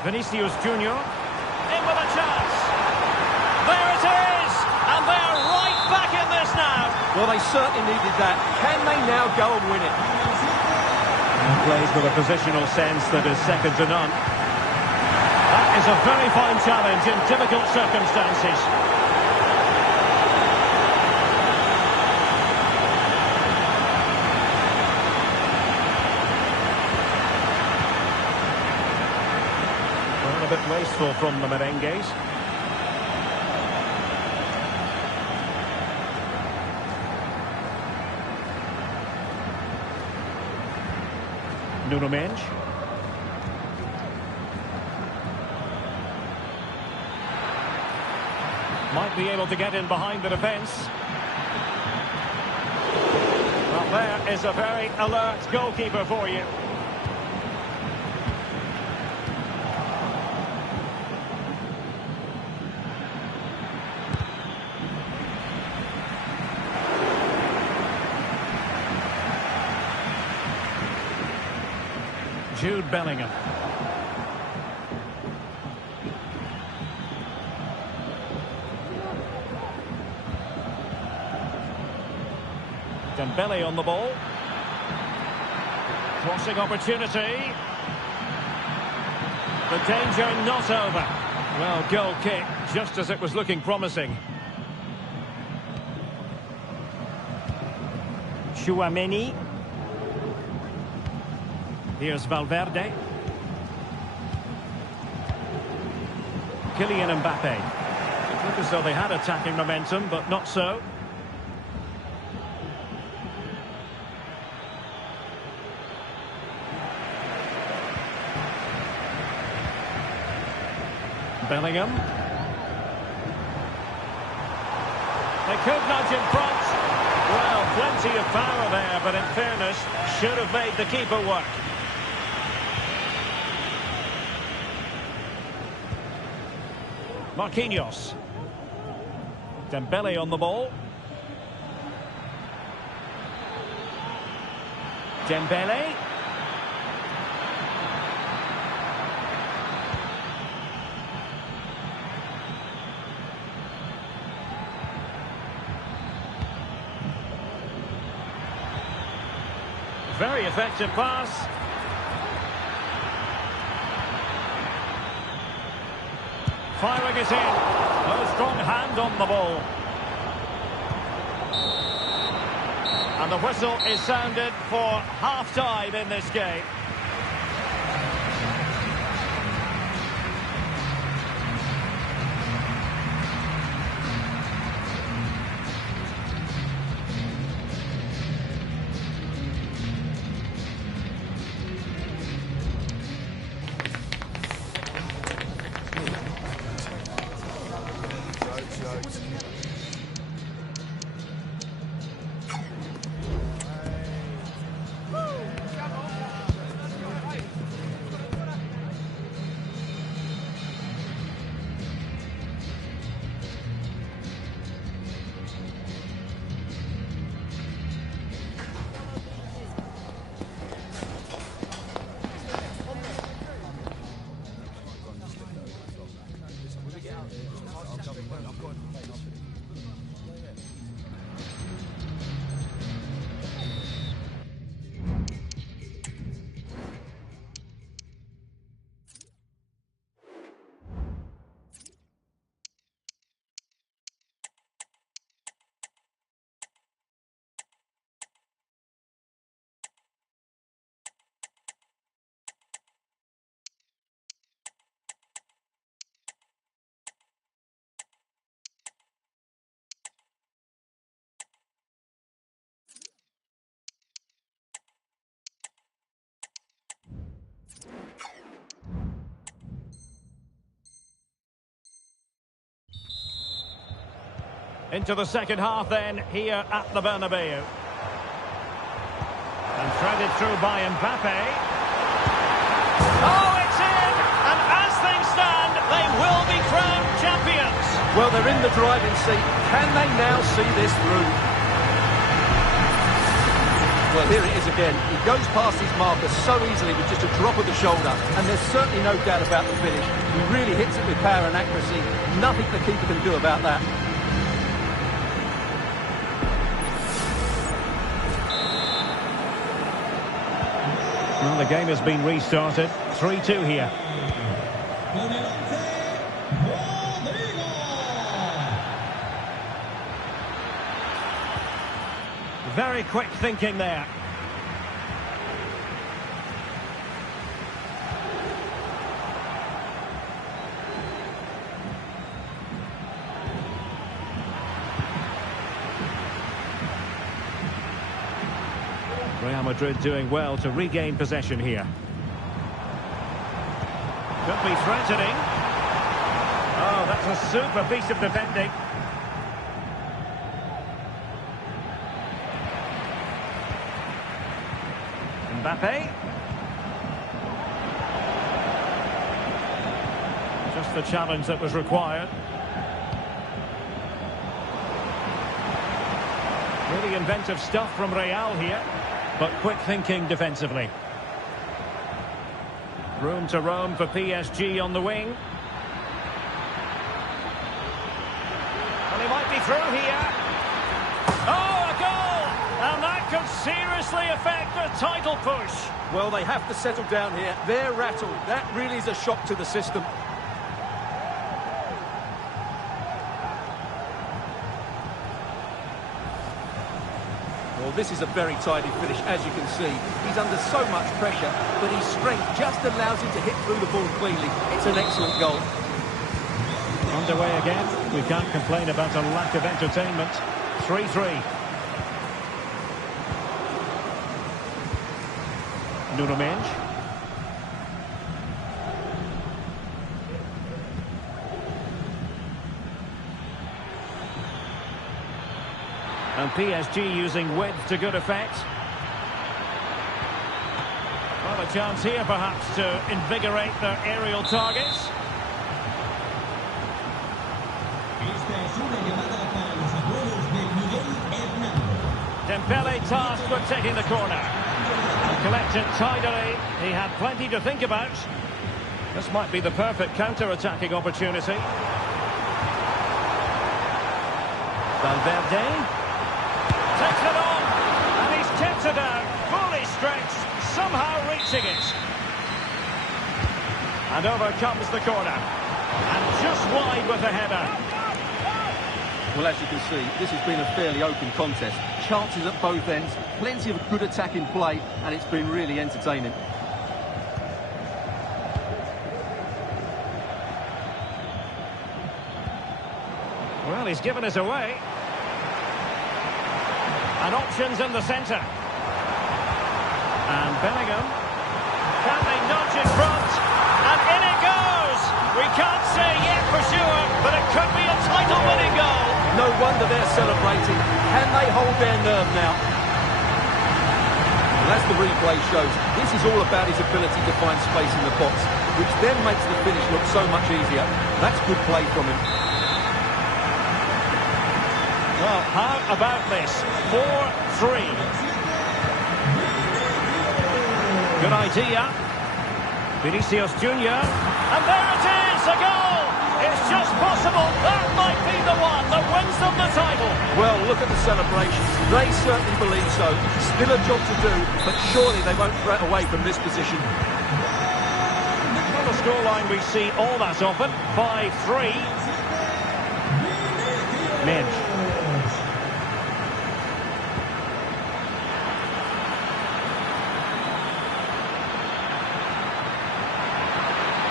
Vinicius Junior in with a chance. There it is, and they're right back in this now. Well, they certainly needed that. Can they now go and win it? And plays with a positional sense that is second to none. That is a very fine challenge in difficult circumstances. A bit wasteful from the merengues. Nuno Mendes. Might be able to get in behind the defence. Well, there is a very alert goalkeeper for you. Jude Bellingham. Dembele on the ball. Crossing opportunity. The danger not over. Well, goal kick, just as it was looking promising. Tchouaméni. Here's Valverde. Kylian Mbappe. It looked as though they had attacking momentum, but not so. Bellingham. They could nudge in front. Well, plenty of power there, but in fairness, should have made the keeper work. Marquinhos. Dembele on the ball. Dembele. Very effective pass. firing it in. No strong hand on the ball. And the whistle is sounded for half-time in this game. Into the second half then, here at the Bernabeu. And threaded through by Mbappe. Oh, it's in! And as things stand, they will be crowned champions. Well, they're in the driving seat. Can they now see this through? Well, here it is again. He goes past his marker so easily with just a drop of the shoulder. And there's certainly no doubt about the finish. He really hits it with power and accuracy. Nothing the keeper can do about that. Well, the game has been restarted. 3-2 here. Very quick thinking there. Real Madrid doing well to regain possession here. Could be threatening. Oh, that's a super piece of defending. Mbappe. Just the challenge that was required. Really inventive stuff from Real here. But quick thinking defensively. Room to roam for PSG on the wing. Well, he might be through here. Oh, a goal! And that could seriously affect the title push. Well, they have to settle down here. They're rattled. That really is a shock to the system. Well, this is a very tidy finish, as you can see. He's under so much pressure, but his strength just allows him to hit through the ball cleanly. It's an excellent goal. Underway again. We can't complain about a lack of entertainment. 3-3. Nuno Mendes. And PSG using width to good effect. Well, a chance here perhaps to invigorate their aerial targets. Dembele tasked with taking the corner. And collects it tidily. He had plenty to think about. This might be the perfect counter-attacking opportunity. Valverde. Takes it on, and he's kept it out, fully stretched, somehow reaching it. And over comes the corner. And just wide with the header. Well, as you can see, this has been a fairly open contest. Chances at both ends, plenty of good attacking play, and it's been really entertaining. Well, he's given us away. And options in the centre. And Bellingham. Can they nudge in front? And in it goes! We can't say yet for sure, but it could be a title-winning goal. No wonder they're celebrating. Can they hold their nerve now? Well, as the replay shows, this is all about his ability to find space in the box, which then makes the finish look so much easier. That's good play from him. Well, how about this? 4-3. Good idea. Vinicius Junior. And there it is, a goal! It's just possible that might be the one that wins them the title. Well, look at the celebrations. They certainly believe so. Still a job to do, but surely they won't get away from this position. Well, the scoreline we see all that often, 5-3. Midge.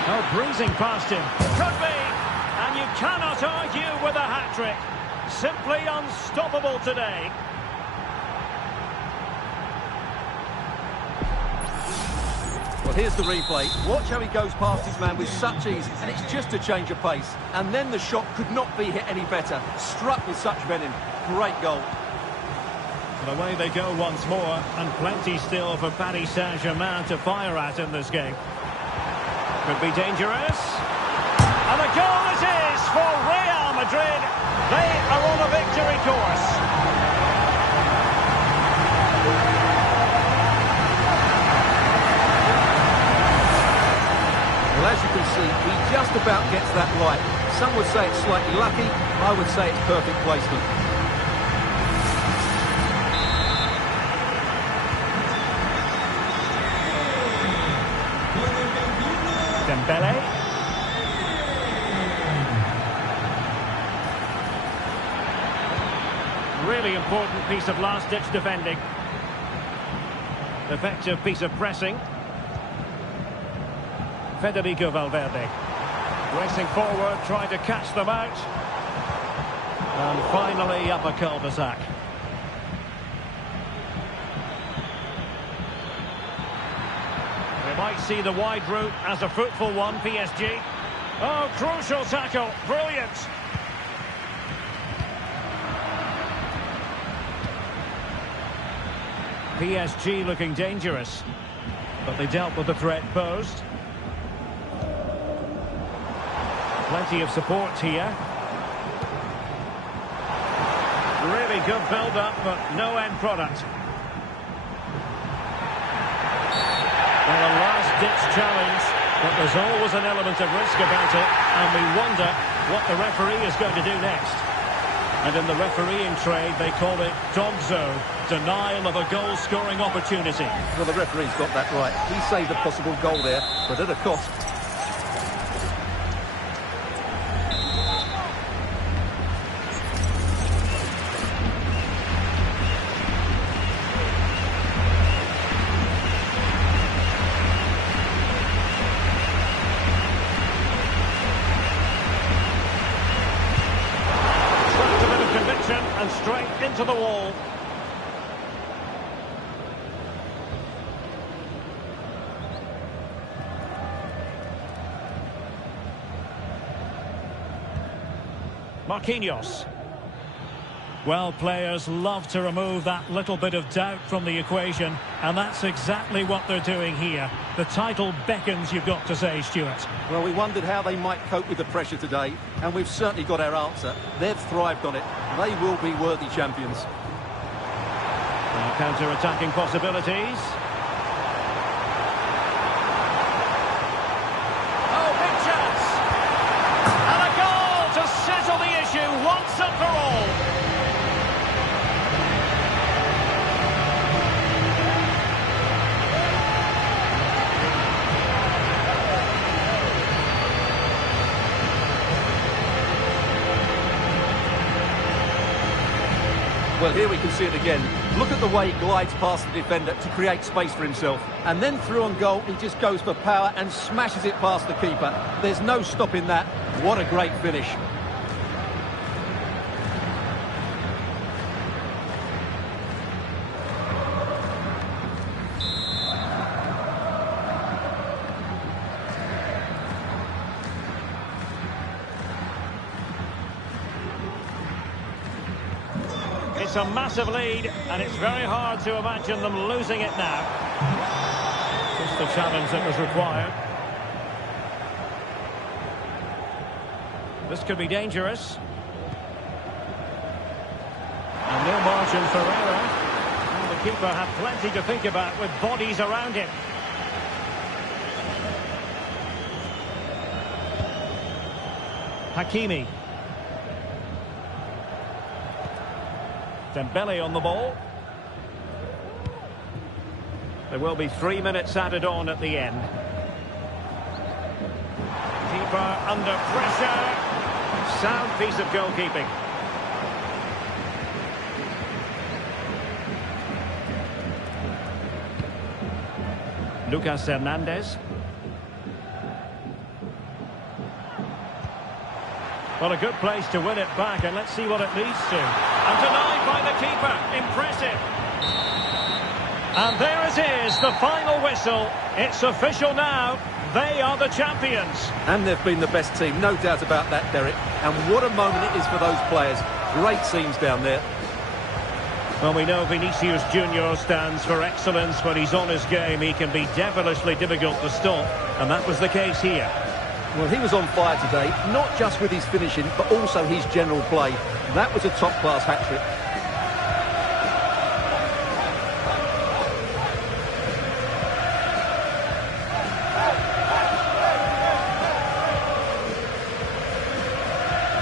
Oh, breezing past him. Could be. And you cannot argue with a hat-trick. Simply unstoppable today. Well, here's the replay. Watch how he goes past his man with such ease, and it's just a change of pace. And then the shot could not be hit any better. Struck with such venom. Great goal. And away they go once more, and plenty still for Paris Saint-Germain to fire at in this game. Could be dangerous. And a goal it is for Real Madrid. They are on a victory course. Well, as you can see, he just about gets that right. Some would say it's slightly lucky. I would say it's perfect placement. Dembele. Really important piece of last-ditch defending. Effective piece of pressing. Federico Valverde. Racing forward, trying to catch them out. And finally up a cul-de-sac. We might see the wide route as a fruitful one, PSG. Oh, crucial tackle. Brilliant. PSG looking dangerous, but they dealt with the threat posed. Plenty of support here. Really good build-up, but no end product. Well, a last-ditch challenge, but there's always an element of risk about it, and we wonder what the referee is going to do next. And in the refereeing trade, they call it dogzo, denial of a goal-scoring opportunity. Well, the referee's got that right. He saved a possible goal there, but at a cost. And straight into the wall. Marquinhos. Well, players love to remove that little bit of doubt from the equation, and that's exactly what they're doing here. The title beckons, you've got to say, Stuart. Well, we wondered how they might cope with the pressure today, and we've certainly got our answer. They've thrived on it. They will be worthy champions. Counter-attacking possibilities. Oh, big chance! And a goal to settle the issue once and for all. Well, here we can see it again. Look at the way he glides past the defender to create space for himself. And then through on goal, he just goes for power and smashes it past the keeper. There's no stopping that. What a great finish. It's a massive lead, and it's very hard to imagine them losing it now. Just the challenge that was required. This could be dangerous. And no margin for error. And the keeper had plenty to think about with bodies around him. Hakimi. Dembele on the ball. There will be 3 minutes added on at the end. Keeper under pressure. Sound piece of goalkeeping. Lucas Hernandez. Well, a good place to win it back, and let's see what it leads to. And denied by the keeper. Impressive. And there it is, the final whistle. It's official now. They are the champions. And they've been the best team, no doubt about that, Derek. And what a moment it is for those players. Great scenes down there. Well, we know Vinicius Junior stands for excellence. When he's on his game, he can be devilishly difficult to stop. And that was the case here. Well, he was on fire today, not just with his finishing, but also his general play. That was a top-class hat-trick.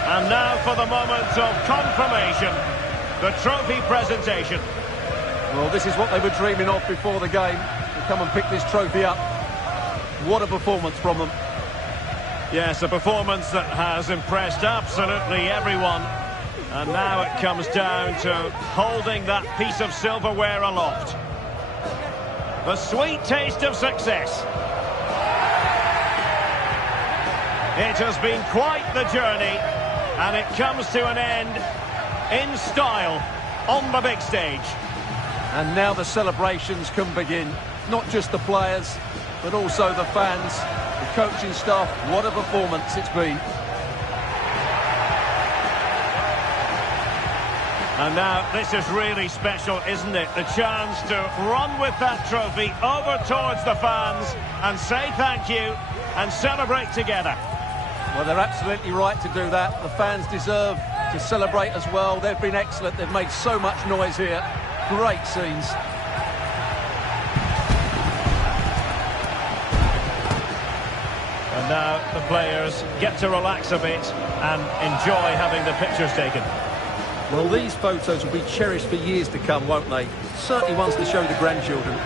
And now for the moment of confirmation, the trophy presentation. Well, this is what they were dreaming of before the game, to come and pick this trophy up. What a performance from them. Yes, a performance that has impressed absolutely everyone. And now it comes down to holding that piece of silverware aloft. The sweet taste of success. It has been quite the journey, and it comes to an end in style on the big stage. And now the celebrations can begin. Not just the players, but also the fans. The coaching staff, what a performance it's been. And now this is really special, isn't it? The chance to run with that trophy over towards the fans and say thank you and celebrate together. Well, they're absolutely right to do that. The fans deserve to celebrate as well. They've been excellent. They've made so much noise here. Great scenes. And now the players get to relax a bit and enjoy having the pictures taken. Well, these photos will be cherished for years to come, won't they? Certainly ones to show the grandchildren.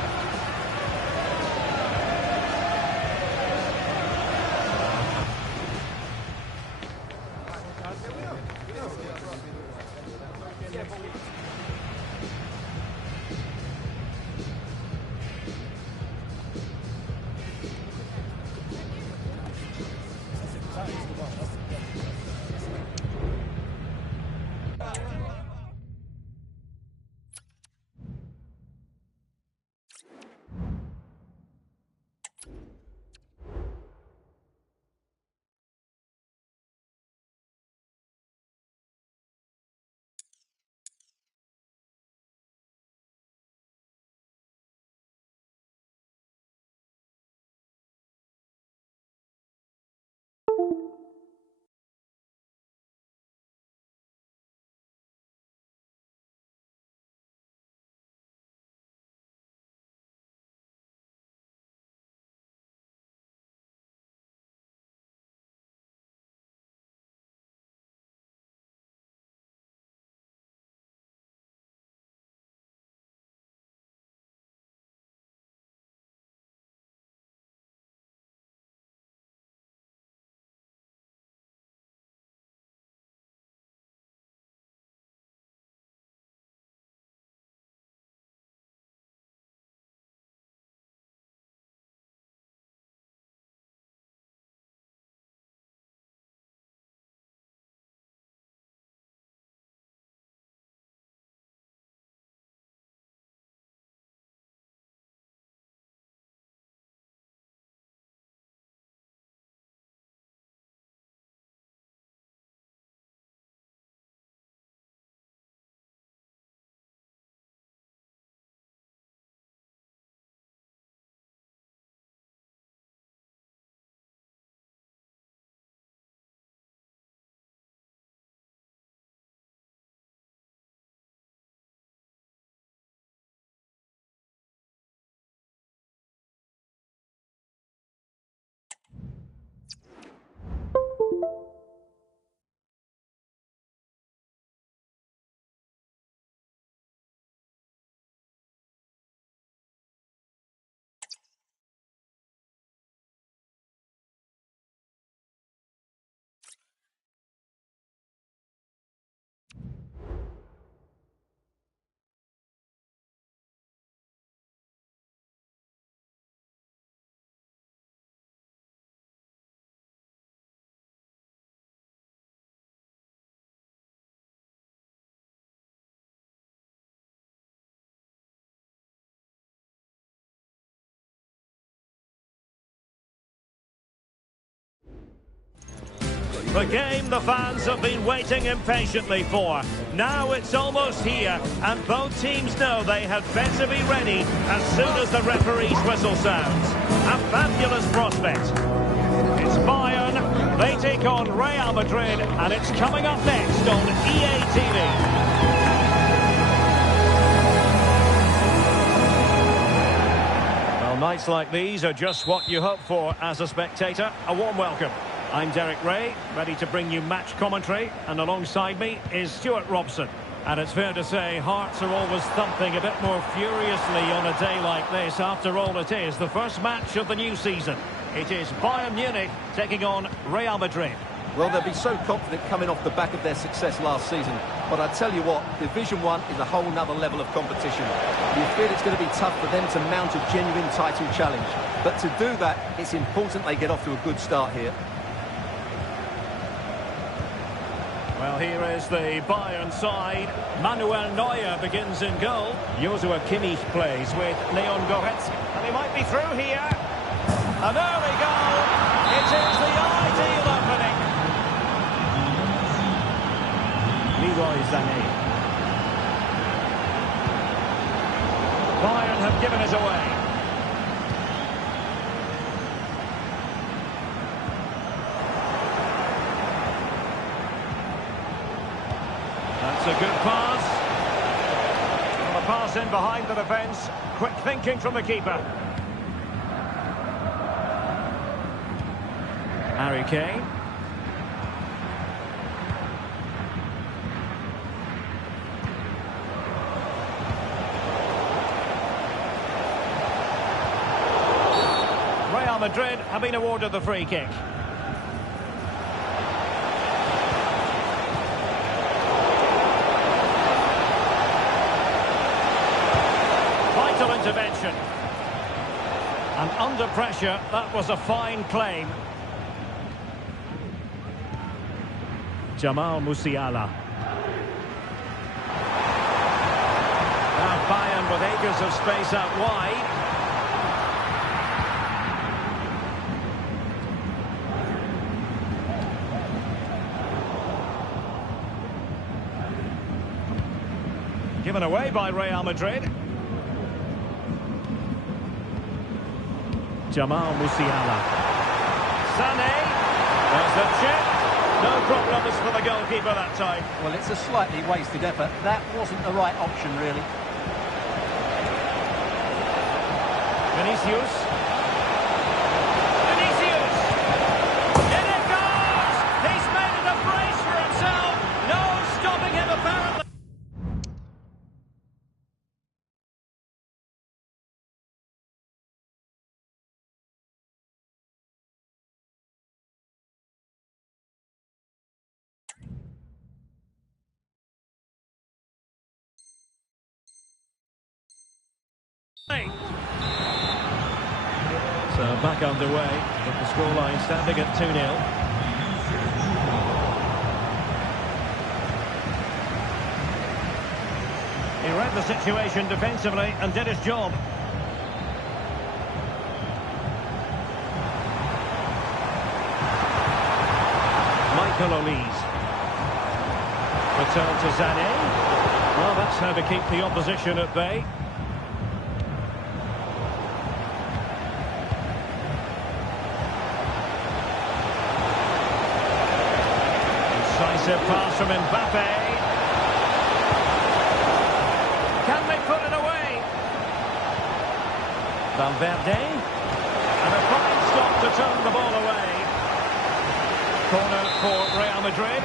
The game the fans have been waiting impatiently for. Now it's almost here, and both teams know they had better be ready as soon as the referee's whistle sounds. A fabulous prospect. It's Bayern, they take on Real Madrid, and it's coming up next on EA TV. Nights like these are just what you hope for as a spectator. A warm welcome. I'm Derek Ray, ready to bring you match commentary, and alongside me is Stuart Robson. And it's fair to say hearts are always thumping a bit more furiously on a day like this. After all, it is the first match of the new season. It is Bayern Munich taking on Real Madrid. Well, they'll be so confident coming off the back of their success last season. But I tell you what, Division 1 is a whole nother level of competition. You feel it's going to be tough for them to mount a genuine title challenge. But to do that, it's important they get off to a good start here. Well, here is the Bayern side. Manuel Neuer begins in goal. Joshua Kimmich plays with Leon Goretzka. And he might be through here. An early goal. It is the ideal opening. Leroy Sané. Bayern have given it away. That's a good pass. Well, a pass in behind the defence. Quick thinking from the keeper. Harry Kane. Real Madrid have been awarded the free kick. Vital intervention. And under pressure, that was a fine claim. Jamal Musiala. Now Bayern with acres of space out wide. Given away by Real Madrid. Jamal Musiala. Sané. There's the chip. No problems for the goalkeeper that time. Well, it's a slightly wasted effort. That wasn't the right option, really. Vinicius. Vinicius! In it goes! He's made it a brace for himself. No stopping him, apparently. So back underway, with the scoreline standing at 2-0. He read the situation defensively and did his job. Michael Olise. Return to Sané. Well, that's how to keep the opposition at bay. Decisive pass from Mbappe. Can they put it away? Valverde. And a fine stop to turn the ball away. Corner for Real Madrid.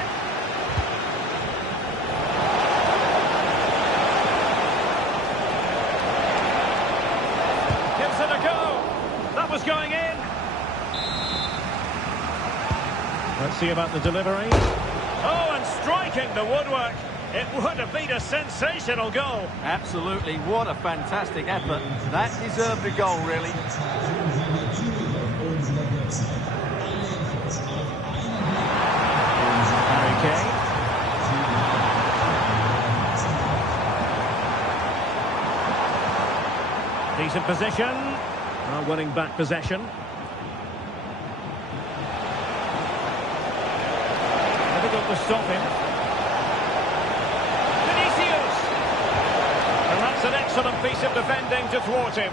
Gives it a go. That was going in. Let's see about the delivery. Oh, and striking the woodwork. It would have been a sensational goal. Absolutely, what a fantastic effort. That deserved a goal, really. Harry Kane. Decent position. Now winning back possession. to stop him. Vinicius! And that's an excellent piece of defending to thwart him.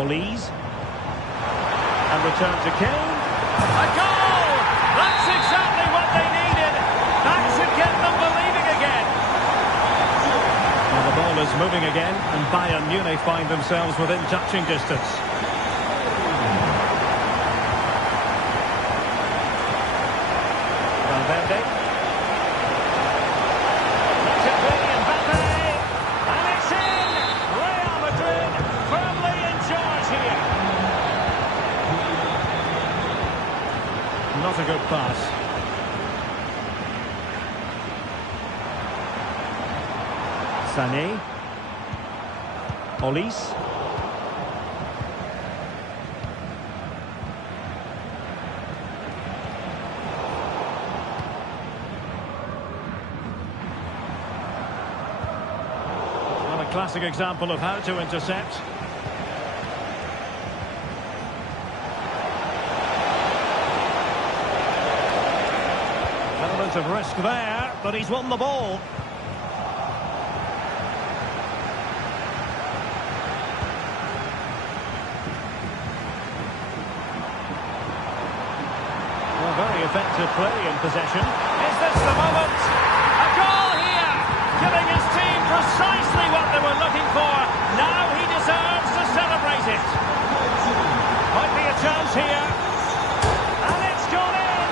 Olise. And return to Kane. A goal! That's exactly what they needed. That should get them believing again. Well, the ball is moving again, and Bayern Munich find themselves within touching distance. Valverde. That's it, really, Mbappe. And it's in! Real Madrid firmly in charge here. Not a good pass. Sané. Olise. Well, a classic example of how to intercept. Element of risk there, but he's won the ball. Well, very effective play in possession. Is this the moment? A goal here! Giving his team precisely what they were looking for. Now he deserves to celebrate it. Might be a chance here. And it's gone in!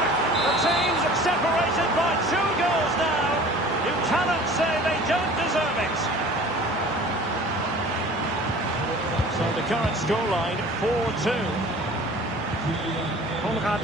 The team's separated by 2 goals now. You cannot say they don't deserve it. So the current scoreline, 4-2. Konrad